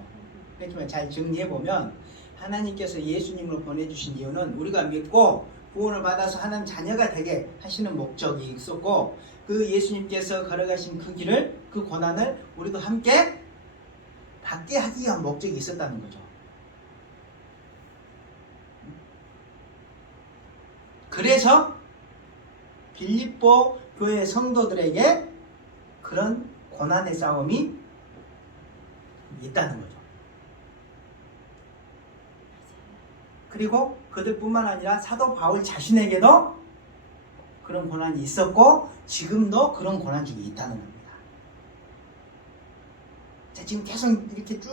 그렇지만 잘 정리해보면 하나님께서 예수님을 보내주신 이유는 우리가 믿고 구원을 받아서 하나님 자녀가 되게 하시는 목적이 있었고 그 예수님께서 걸어가신 그 길을, 그 고난을 우리도 함께 받게 하기 위한 목적이 있었다는 거죠. 그래서 빌립보 교회 성도들에게 그런 고난의 싸움이 있다는 거죠. 그리고 그들뿐만 아니라 사도 바울 자신에게도 그런 고난이 있었고 지금도 그런 고난 중에 있다는 겁니다. 자, 지금 계속 이렇게 쭉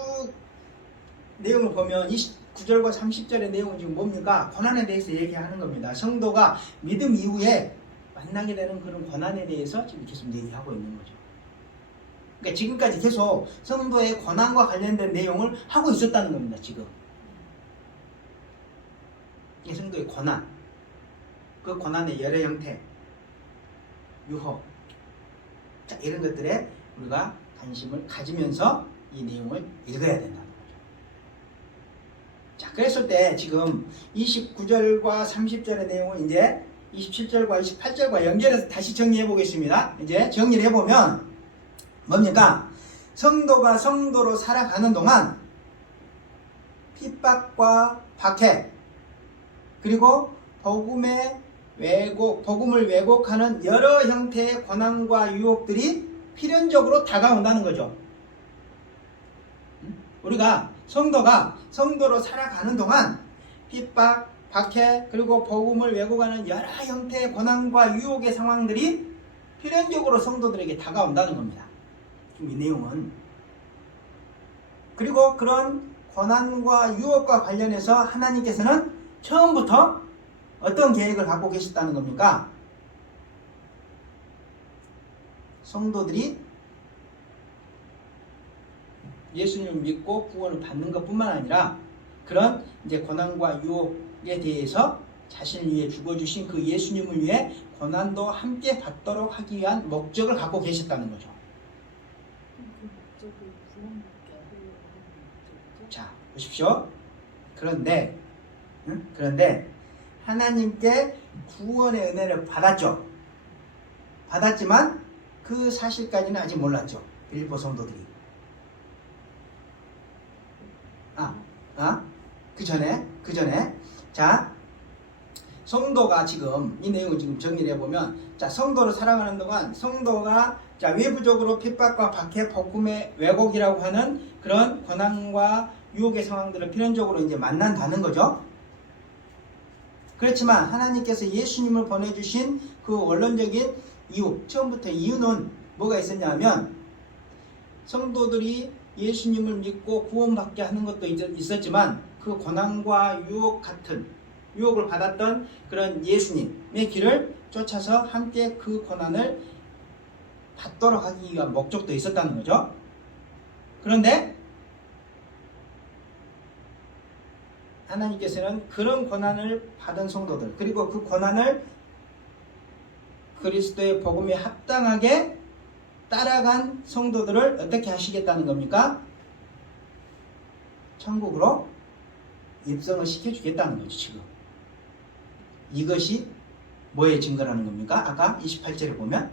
내용을 보면 29절과 30절의 내용은 지금 뭡니까? 고난에 대해서 얘기하는 겁니다. 성도가 믿음 이후에 만나게 되는 그런 고난에 대해서 지금 계속 얘기하고 있는 거죠. 그러니까 지금까지 계속 성도의 고난과 관련된 내용을 하고 있었다는 겁니다. 지금 이 성도의 고난, 그 고난의 여러 형태, 유혹, 자, 이런 것들에 우리가 관심을 가지면서 이 내용을 읽어야 된다는 거죠. 자, 그랬을 때 지금 29절과 30절의 내용은 이제 27절과 28절과 연결해서 다시 정리해 보겠습니다. 이제 정리를 해보면 뭡니까? 성도가 성도로 살아가는 동안 핍박과 박해, 그리고 복음을 왜곡하는 여러 형태의 고난과 유혹들이 필연적으로 다가온다는 거죠. 우리가 성도가 성도로 살아가는 동안 핍박, 박해, 그리고 복음을 왜곡하는 여러 형태의 고난과 유혹의 상황들이 필연적으로 성도들에게 다가온다는 겁니다. 이 내용은. 그리고 그런 고난과 유혹과 관련해서 하나님께서는 처음부터 어떤 계획을 갖고 계셨다는 겁니까? 성도들이 예수님을 믿고 구원을 받는 것뿐만 아니라 그런 이제 고난과 유혹에 대해서 자신을 위해 죽어주신 그 예수님을 위해 고난도 함께 받도록 하기 위한 목적을 갖고 계셨다는 거죠. 자, 보십시오. 그런데 하나님께 구원의 은혜를 받았죠. 받았지만 그 사실까지는 아직 몰랐죠. 빌립보 성도들이. 그 전에 자, 성도가 지금 이 내용을 지금 정리를 해보면, 자, 성도를 살아가는 동안 성도가 자, 외부적으로 핍박과 박해, 복음의 왜곡이라고 하는 그런 고난과 유혹의 상황들을 필연적으로 이제 만난다는 거죠. 그렇지만 하나님께서 예수님을 보내주신 그 원론적인 이유, 처음부터 이유는 뭐가 있었냐면, 성도들이 예수님을 믿고 구원받게 하는 것도 있었지만 그 고난과 유혹 같은 유혹을 받았던 그런 예수님의 길을 쫓아서 함께 그 고난을 받도록 하기 위한 목적도 있었다는 거죠. 그런데 하나님께서는 그런 고난을 받은 성도들, 그리고 그 고난을 그리스도의 복음에 합당하게 따라간 성도들을 어떻게 하시겠다는 겁니까? 천국으로 입성을 시켜주겠다는 거죠. 지금 이것이 뭐의 증거라는 겁니까? 아까 28절에 보면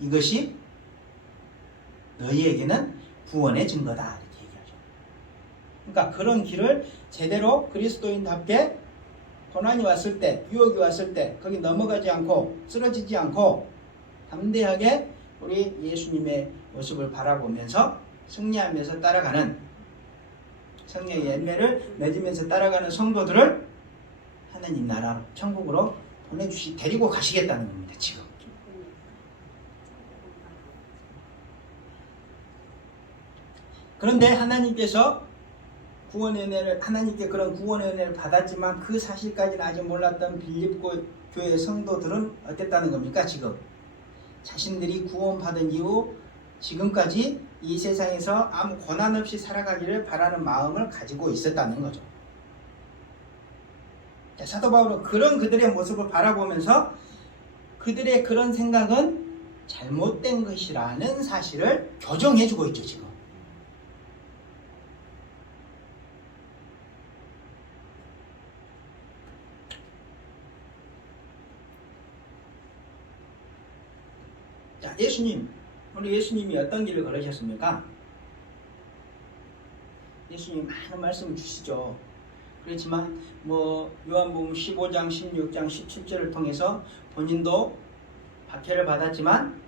이것이 너희에게는 구원의 증거다 이렇게 얘기하죠. 그러니까 그런 길을 제대로 그리스도인답게 고난이 왔을 때, 유혹이 왔을 때 거기 넘어가지 않고 쓰러지지 않고 담대하게 우리 예수님의 모습을 바라보면서 승리하면서 따라가는, 성령의 열매를 맺으면서 따라가는 성도들을 하나님 나라로, 천국으로 데리고 가시겠다는 겁니다. 지금. 그런데 하나님께서 하나님께 그런 구원의 은혜를 받았지만 그 사실까지는 아직 몰랐던 빌립보 교회 성도들은 어땠다는 겁니까? 지금 자신들이 구원받은 이후 지금까지 이 세상에서 아무 고난 없이 살아가기를 바라는 마음을 가지고 있었다는 거죠. 자, 사도 바울은 그런 그들의 모습을 바라보면서 그들의 그런 생각은 잘못된 것이라는 사실을 교정해주고 있죠. 지금. 자, 우리 예수님이 어떤 길을 걸으셨습니까? 예수님이 많은 말씀을 주시죠. 그렇지만 요한복음 15장, 16장, 17절을 통해서 본인도 박해를 받았지만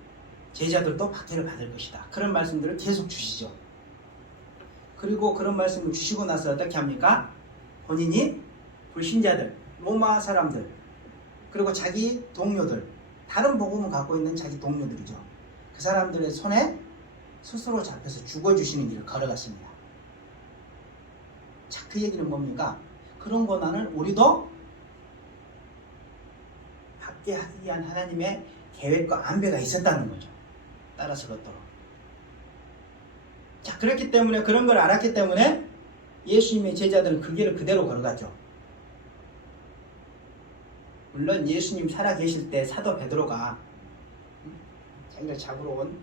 제자들도 박해를 받을 것이다. 그런 말씀들을 계속 주시죠. 그리고 그런 말씀을 주시고 나서 어떻게 합니까? 본인이 불신자들, 로마 사람들, 그리고 자기 동료들, 다른 복음을 갖고 있는 자기 동료들이죠. 그 사람들의 손에 스스로 잡혀서 죽어주시는 길을 걸어갔습니다. 자, 그 얘기는 뭡니까? 그런 고난을 우리도 받게 하기 위한 하나님의 계획과 안배가 있었다는 거죠. 따라서 그렇도록. 자, 그렇기 때문에 그런 걸 알았기 때문에 예수님의 제자들은 그 길을 그대로 걸어갔죠. 물론 예수님 살아계실 때 사도 베드로가 자기를 잡으러 온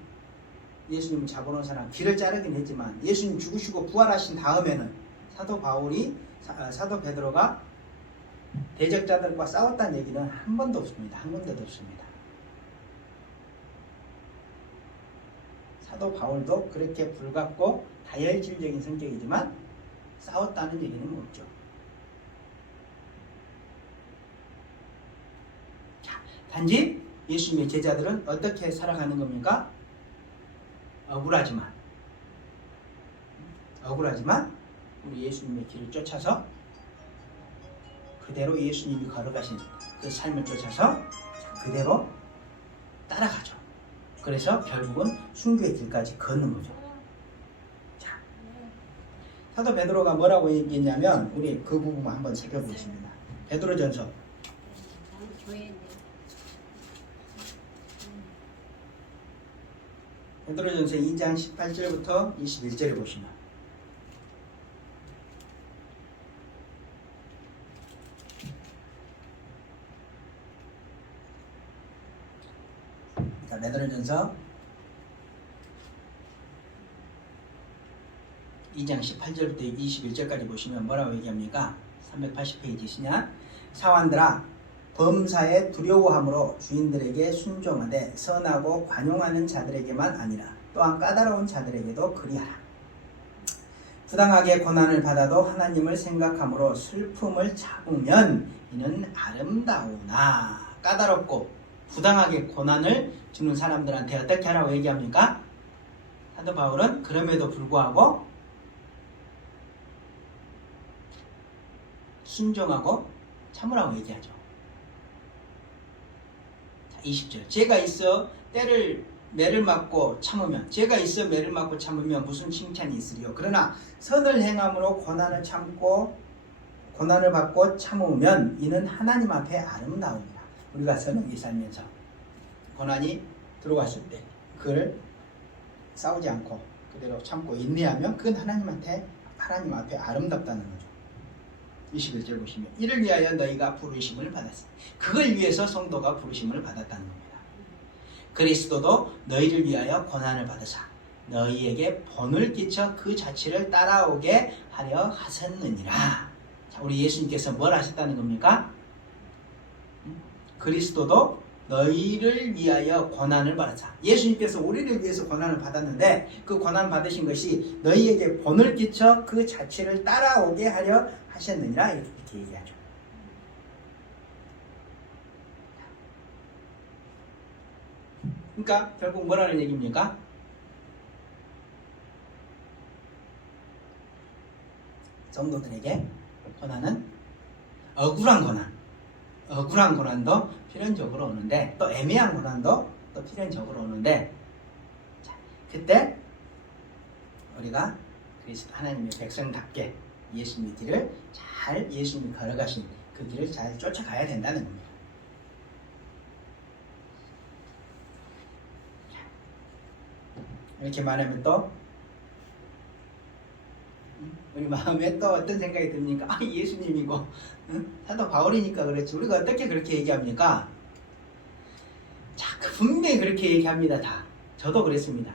예수님 잡으러 온 사람 길을 자르긴 했지만 예수님 죽으시고 부활하신 다음에는 사도 베드로가 대적자들과 싸웠다는 얘기는 한 번도 없습니다. 한 군데도 없습니다. 사도 바울도 그렇게 불같고 다혈질적인 성격이지만 싸웠다는 얘기는 없죠. 자, 단지 예수님의 제자들은 어떻게 살아가는 겁니까? 억울하지만 우리 예수님의 길을 쫓아서 그대로 예수님이 걸어가신 그 삶을 쫓아서 그대로 따라가죠. 그래서 결국은 순교의 길까지 걷는 거죠. 자, 사도 베드로가 뭐라고 얘기했냐면 우리 그 부분 한번 살펴보겠습니다. 베드로전서 베드로전서 2장 18절부터 21절을 보시면 베드로전서 2장 18절부터 21절까지 보시면 뭐라고 얘기합니까? 380페이지시냐? 사환들아 범사에 두려워함으로 주인들에게 순종하되 선하고 관용하는 자들에게만 아니라 또한 까다로운 자들에게도 그리하라. 부당하게 고난을 받아도 하나님을 생각함으로 슬픔을 참으면 이는 아름다우나. 까다롭고 부당하게 고난을 주는 사람들한테 어떻게 하라고 얘기합니까? 사도 바울은 그럼에도 불구하고 순종하고 참으라고 얘기하죠. 20절 죄가 있어 매를 맞고 참으면 무슨 칭찬이 있으리요. 그러나 선을 행함으로 고난을 받고 참으면 이는 하나님 앞에 아름다움이라. 우리가 선하게 살면서 고난이 들어왔을 때 그걸 싸우지 않고 그대로 참고 인내하면 그건 하나님 앞에 아름답다는 거죠. 21절 보시면 이를 위하여 너희가 부르심을 받았으니 그걸 위해서 성도가 부르심을 받았다는 겁니다. 그리스도도 너희를 위하여 고난을 받으사 너희에게 본을 끼쳐 그 자취를 따라오게 하려 하셨느니라. 자, 우리 예수님께서 뭘 하셨다는 겁니까? 그리스도도 너희를 위하여 고난을 받으사. 예수님께서 우리를 위해서 고난을 받았는데 그 고난 받으신 것이 너희에게 본을 끼쳐 그 자취를 따라오게 하려 하셨느니라. 이렇게 얘기하죠. 그러니까 결국 뭐라는 얘기입니까? 성도들에게 고난은 억울한 고난도 필연적으로 오는데 또 애매한 고난도 또 필연적으로 오는데 자, 그때 우리가 그리스도 하나님의 백성답게 예수님의 길을 예수님이 걸어가신 그 길을 잘 쫓아가야 된다는 겁니다. 이렇게 말하면 또 우리 마음에 또 어떤 생각이 듭니까? 예수님이고 사도 바울이니까 그렇지 우리가 어떻게 그렇게 얘기합니까? 자, 분명히 그렇게 얘기합니다. 다 저도 그랬습니다.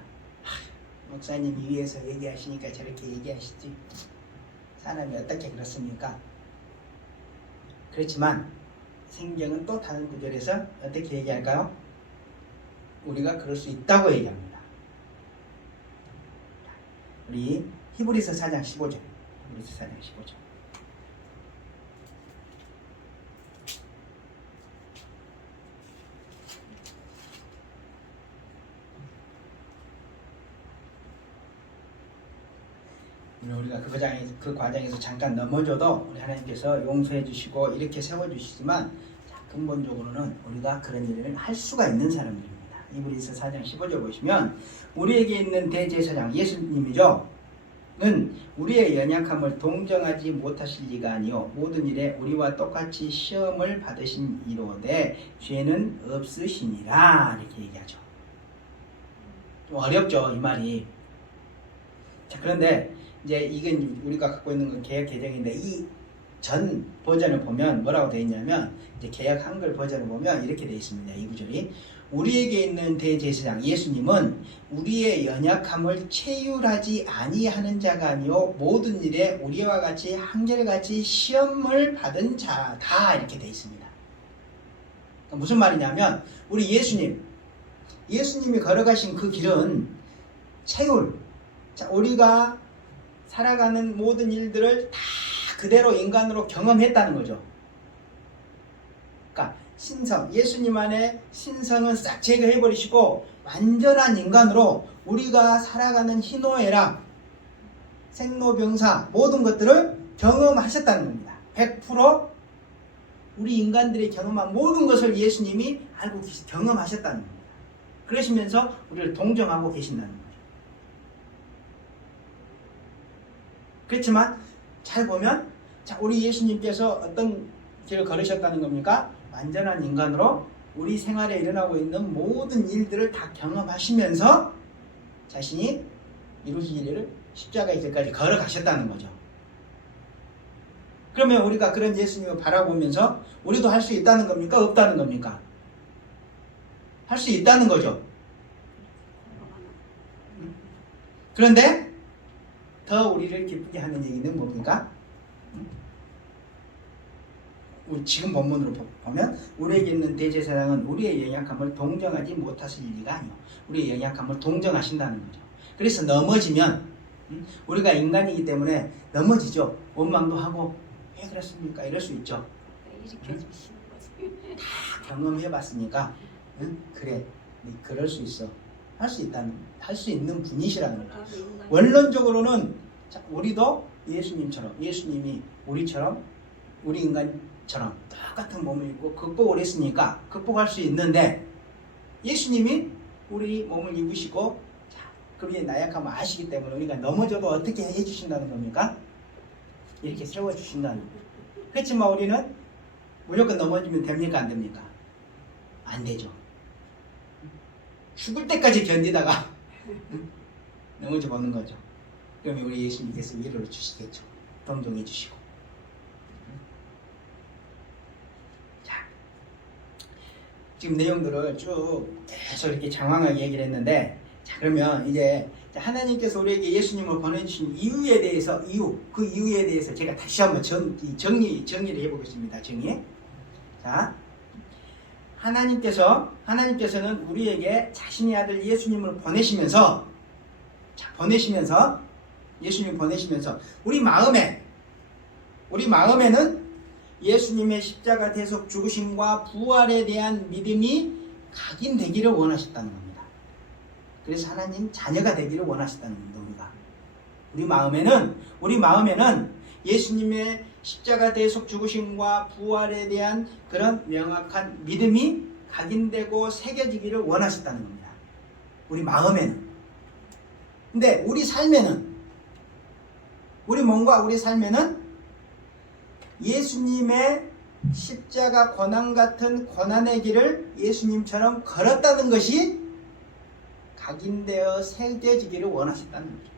목사님이 위에서 얘기하시니까 저렇게 얘기하시지 사람이 어떻게 그렇습니까? 그렇지만 성경은 또 다른 구절에서 어떻게 얘기할까요? 우리가 그럴 수 있다고 얘기합니다. 우리 히브리서 4장 15절 히브리서 4장 15절 우리가 그 과정에서 잠깐 넘어져도 우리 하나님께서 용서해 주시고 이렇게 세워주시지만 근본적으로는 우리가 그런 일을 할 수가 있는 사람들입니다. 히브리서 4장 15절 보시면 우리에게 있는 대제사장 예수님이죠. 우리의 연약함을 동정하지 못하실 리가 아니요 모든 일에 우리와 똑같이 시험을 받으신 이로되 죄는 없으시니라 이렇게 얘기하죠. 좀 어렵죠 이 말이. 자 그런데 이제 이건 우리가 갖고 있는 건 개역 개정인데 이 전 버전을 보면 뭐라고 되어 있냐면 이제 개역 한글 버전을 보면 이렇게 되어 있습니다. 이 구절이 우리에게 있는 대제사장 예수님은 우리의 연약함을 체휼하지 아니하는 자가 아니요 모든 일에 우리와 같이 한결같이 시험을 받은 자다 이렇게 되어 있습니다. 그러니까 무슨 말이냐면 우리 예수님이 걸어가신 그 길은 체휼, 자, 우리가 살아가는 모든 일들을 다 그대로 인간으로 경험했다는 거죠. 그러니까 신성, 예수님 안에 신성은 싹 제거해버리시고 완전한 인간으로 우리가 살아가는 희노애락, 생로병사 모든 것들을 경험하셨다는 겁니다. 100% 우리 인간들이 경험한 모든 것을 예수님이 알고 경험하셨다는 겁니다. 그러시면서 우리를 동정하고 계신다는 거죠. 그렇지만 잘 보면 자, 우리 예수님께서 어떤 길을 걸으셨다는 겁니까? 완전한 인간으로 우리 생활에 일어나고 있는 모든 일들을 다 경험하시면서 자신이 이루실 일을 십자가의 길까지 걸어가셨다는 거죠. 그러면 우리가 그런 예수님을 바라보면서 우리도 할 수 있다는 겁니까? 없다는 겁니까? 할 수 있다는 거죠. 그런데 더 우리를 기쁘게 하는 얘기는 뭡니까? 지금 본문으로 보면 우리에게 있는 대제사장은 우리의 연약함을 동정하지 못하실 리가 아니요 우리의 연약함을 동정하신다는 거죠. 그래서 넘어지면 우리가 인간이기 때문에 넘어지죠. 원망도 하고 왜 그랬습니까? 이럴 수 있죠. 다 경험해봤으니까 그래 그럴 수 있어 할 수 있는 분이시라는 거죠. 원론적으로는 우리도 예수님이 우리처럼 우리 인간처럼 똑같은 몸을 입고 극복을 했으니까 극복할 수 있는데 예수님이 우리 몸을 입으시고 그의 나약함을 아시기 때문에 우리가 넘어져도 어떻게 해주신다는 겁니까? 이렇게 세워주신다는 거예요. 그렇지만 우리는 무조건 넘어지면 됩니까? 안 됩니까? 안 되죠. 죽을 때까지 견디다가 넘어져 보는 거죠. 그러면 우리 예수님께서 위로를 주시겠죠. 동정해 주시고. 자, 지금 내용들을 쭉 계속 이렇게 장황하게 얘기를 했는데, 자 그러면 이제 하나님께서 우리에게 예수님을 보내주신 이유에 대해서 그 이유에 대해서 제가 다시 한번 정리를 해보겠습니다. 자, 하나님께서는 우리에게 자신의 아들 예수님을 보내시면서 예수님을 보내시면서 우리 마음에는 예수님의 십자가 대속 죽으심과 부활에 대한 믿음이 각인되기를 원하셨다는 겁니다. 그래서 하나님 자녀가 되기를 원하셨다는 겁니다. 우리 마음에는 예수님의 십자가 대속 죽으심과 부활에 대한 그런 명확한 믿음이 각인되고 새겨지기를 원하셨다는 겁니다. 우리 마음에는. 근데 우리 삶에는, 우리 몸과 우리 삶에는 예수님의 십자가 고난 같은 고난의 길을 예수님처럼 걸었다는 것이 각인되어 새겨지기를 원하셨다는 거죠.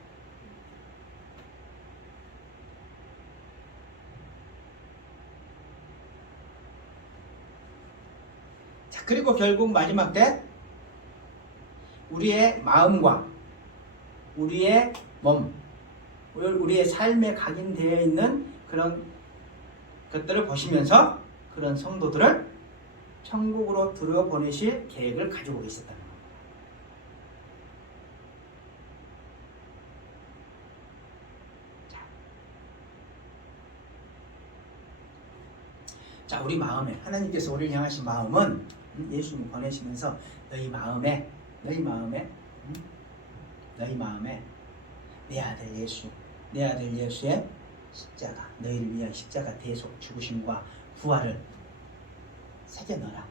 자, 그리고 결국 마지막 때 우리의 마음과 우리의 몸, 우리의 삶에 각인되어 있는 그런 것들을 보시면서 그런 성도들을 천국으로 들여보내실 계획을 가지고 계셨다는 겁니다. 자, 우리 마음에 하나님께서 우리를 향하신 마음은 예수님 보내시면서 너희 마음에 내 아들 예수의 십자가, 너희를 위한 십자가 대속 죽으심과 부활을 새겨 넣어라.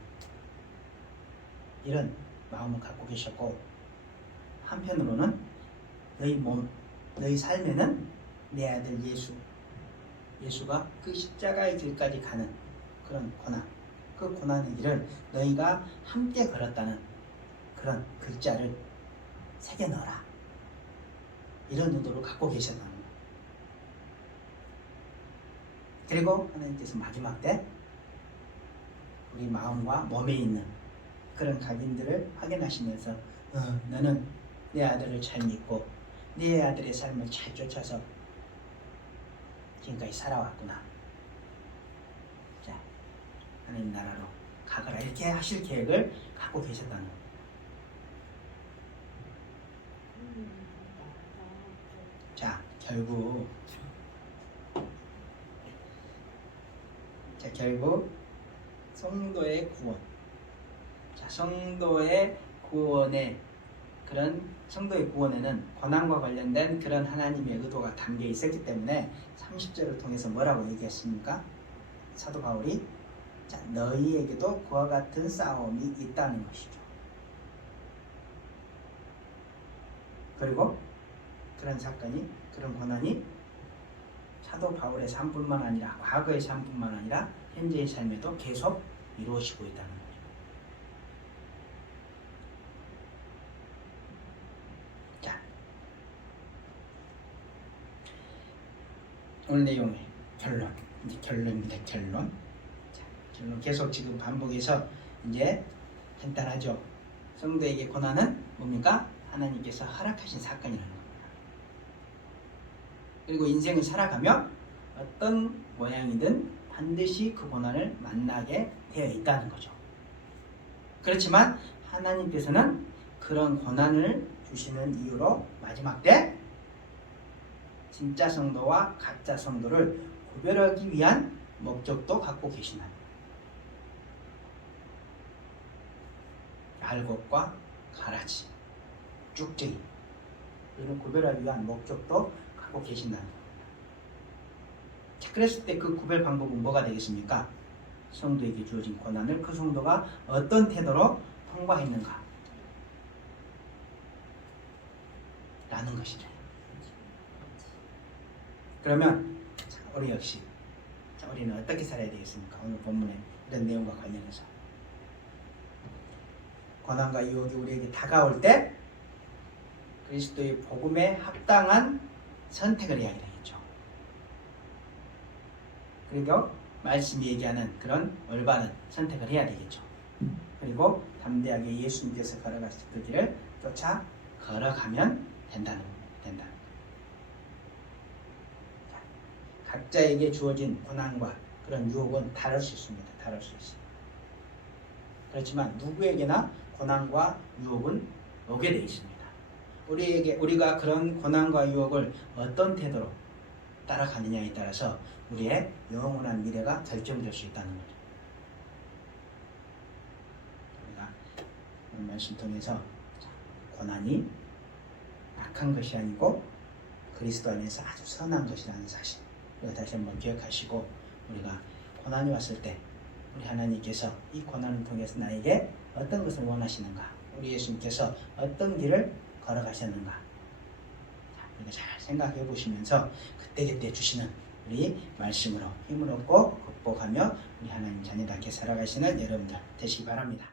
이런 마음을 갖고 계셨고, 한편으로는 너희 몸, 너희 삶에는 내 아들 예수가 그 십자가의 길까지 가는 그런 고난, 그 고난의 길을 너희가 함께 걸었다는 그런 글자를 새겨 넣어라. 이런 의도로 갖고 계셨다는 거예요. 그리고 하나님께서 마지막 때 우리 마음과 몸에 있는 그런 각인들을 확인하시면서 너는 내 아들을 잘 믿고 내 아들의 삶을 잘 쫓아서 지금까지 살아왔구나. 자, 하나님 나라로 가거라. 이렇게 하실 계획을 갖고 계셨다는 거예요. 자, 결국 성도의 구원. 자, 성도의 구원에는 고난과 관련된 그런 하나님의 의도가 담겨 있었기 때문에 30절을 통해서 뭐라고 얘기했습니까? 사도 바울이 자, 너희에게도 그와 같은 싸움이 있다는 것이죠. 그리고 그런 사건이, 그런 고난이 사도 바울의 삶뿐만 아니라 과거의 삶뿐만 아니라 현재의 삶에도 계속 이루어지고 있다는 거죠. 자, 오늘 내용의 결론입니다. 결론. 자, 결론 계속 지금 반복해서 이제 간단하죠. 성도에게 고난은 뭡니까? 하나님께서 허락하신 사건이라는 겁니다. 그리고 인생을 살아가며 어떤 모양이든 반드시 그 고난을 만나게 되어 있다는 거죠. 그렇지만 하나님께서는 그런 고난을 주시는 이유로 마지막 때 진짜 성도와 가짜 성도를 구별하기 위한 목적도 갖고 계시는 알곡과 가라지, 쭉쟁이 이런 구별하기 위한 목적도 갖고 계신다는 겁니다. 자, 그랬을 때 그 구별 방법은 뭐가 되겠습니까? 성도에게 주어진 고난을 그 성도가 어떤 태도로 통과했는가 라는 것이죠. 그러면 자, 우리 역시 우리는 어떻게 살아야 되겠습니까? 오늘 본문의 이런 내용과 관련해서 고난과 유혹이 우리에게 다가올 때 그리스도의 복음에 합당한 선택을 해야 되겠죠. 그리고 말씀이 얘기하는 그런 올바른 선택을 해야 되겠죠. 그리고 담대하게 예수님께서 걸어가신 그 길을 쫓아 걸어가면 된다. 각자에게 주어진 고난과 그런 유혹은 다를 수 있습니다. 다를 수 있어요. 그렇지만 누구에게나 고난과 유혹은 오게 되어 있습니다. 우리가 그런 고난과 유혹을 어떤 태도로 따라가느냐에 따라서 우리의 영원한 미래가 결정될 수 있다는 거죠. 우리가 오늘 말씀 통해서 고난이 악한 것이 아니고 그리스도 안에서 아주 선한 것이라는 사실, 이거 다시 한번 기억하시고 우리가 고난이 왔을 때 우리 하나님께서 이 고난을 통해서 나에게 어떤 것을 원하시는가, 우리 예수님께서 어떤 길을 걸어가셨는가, 우리가 잘 생각해 보시면서 그때그때 주시는 우리 말씀으로 힘을 얻고 극복하며 우리 하나님 자녀답게 살아가시는 여러분들 되시기 바랍니다.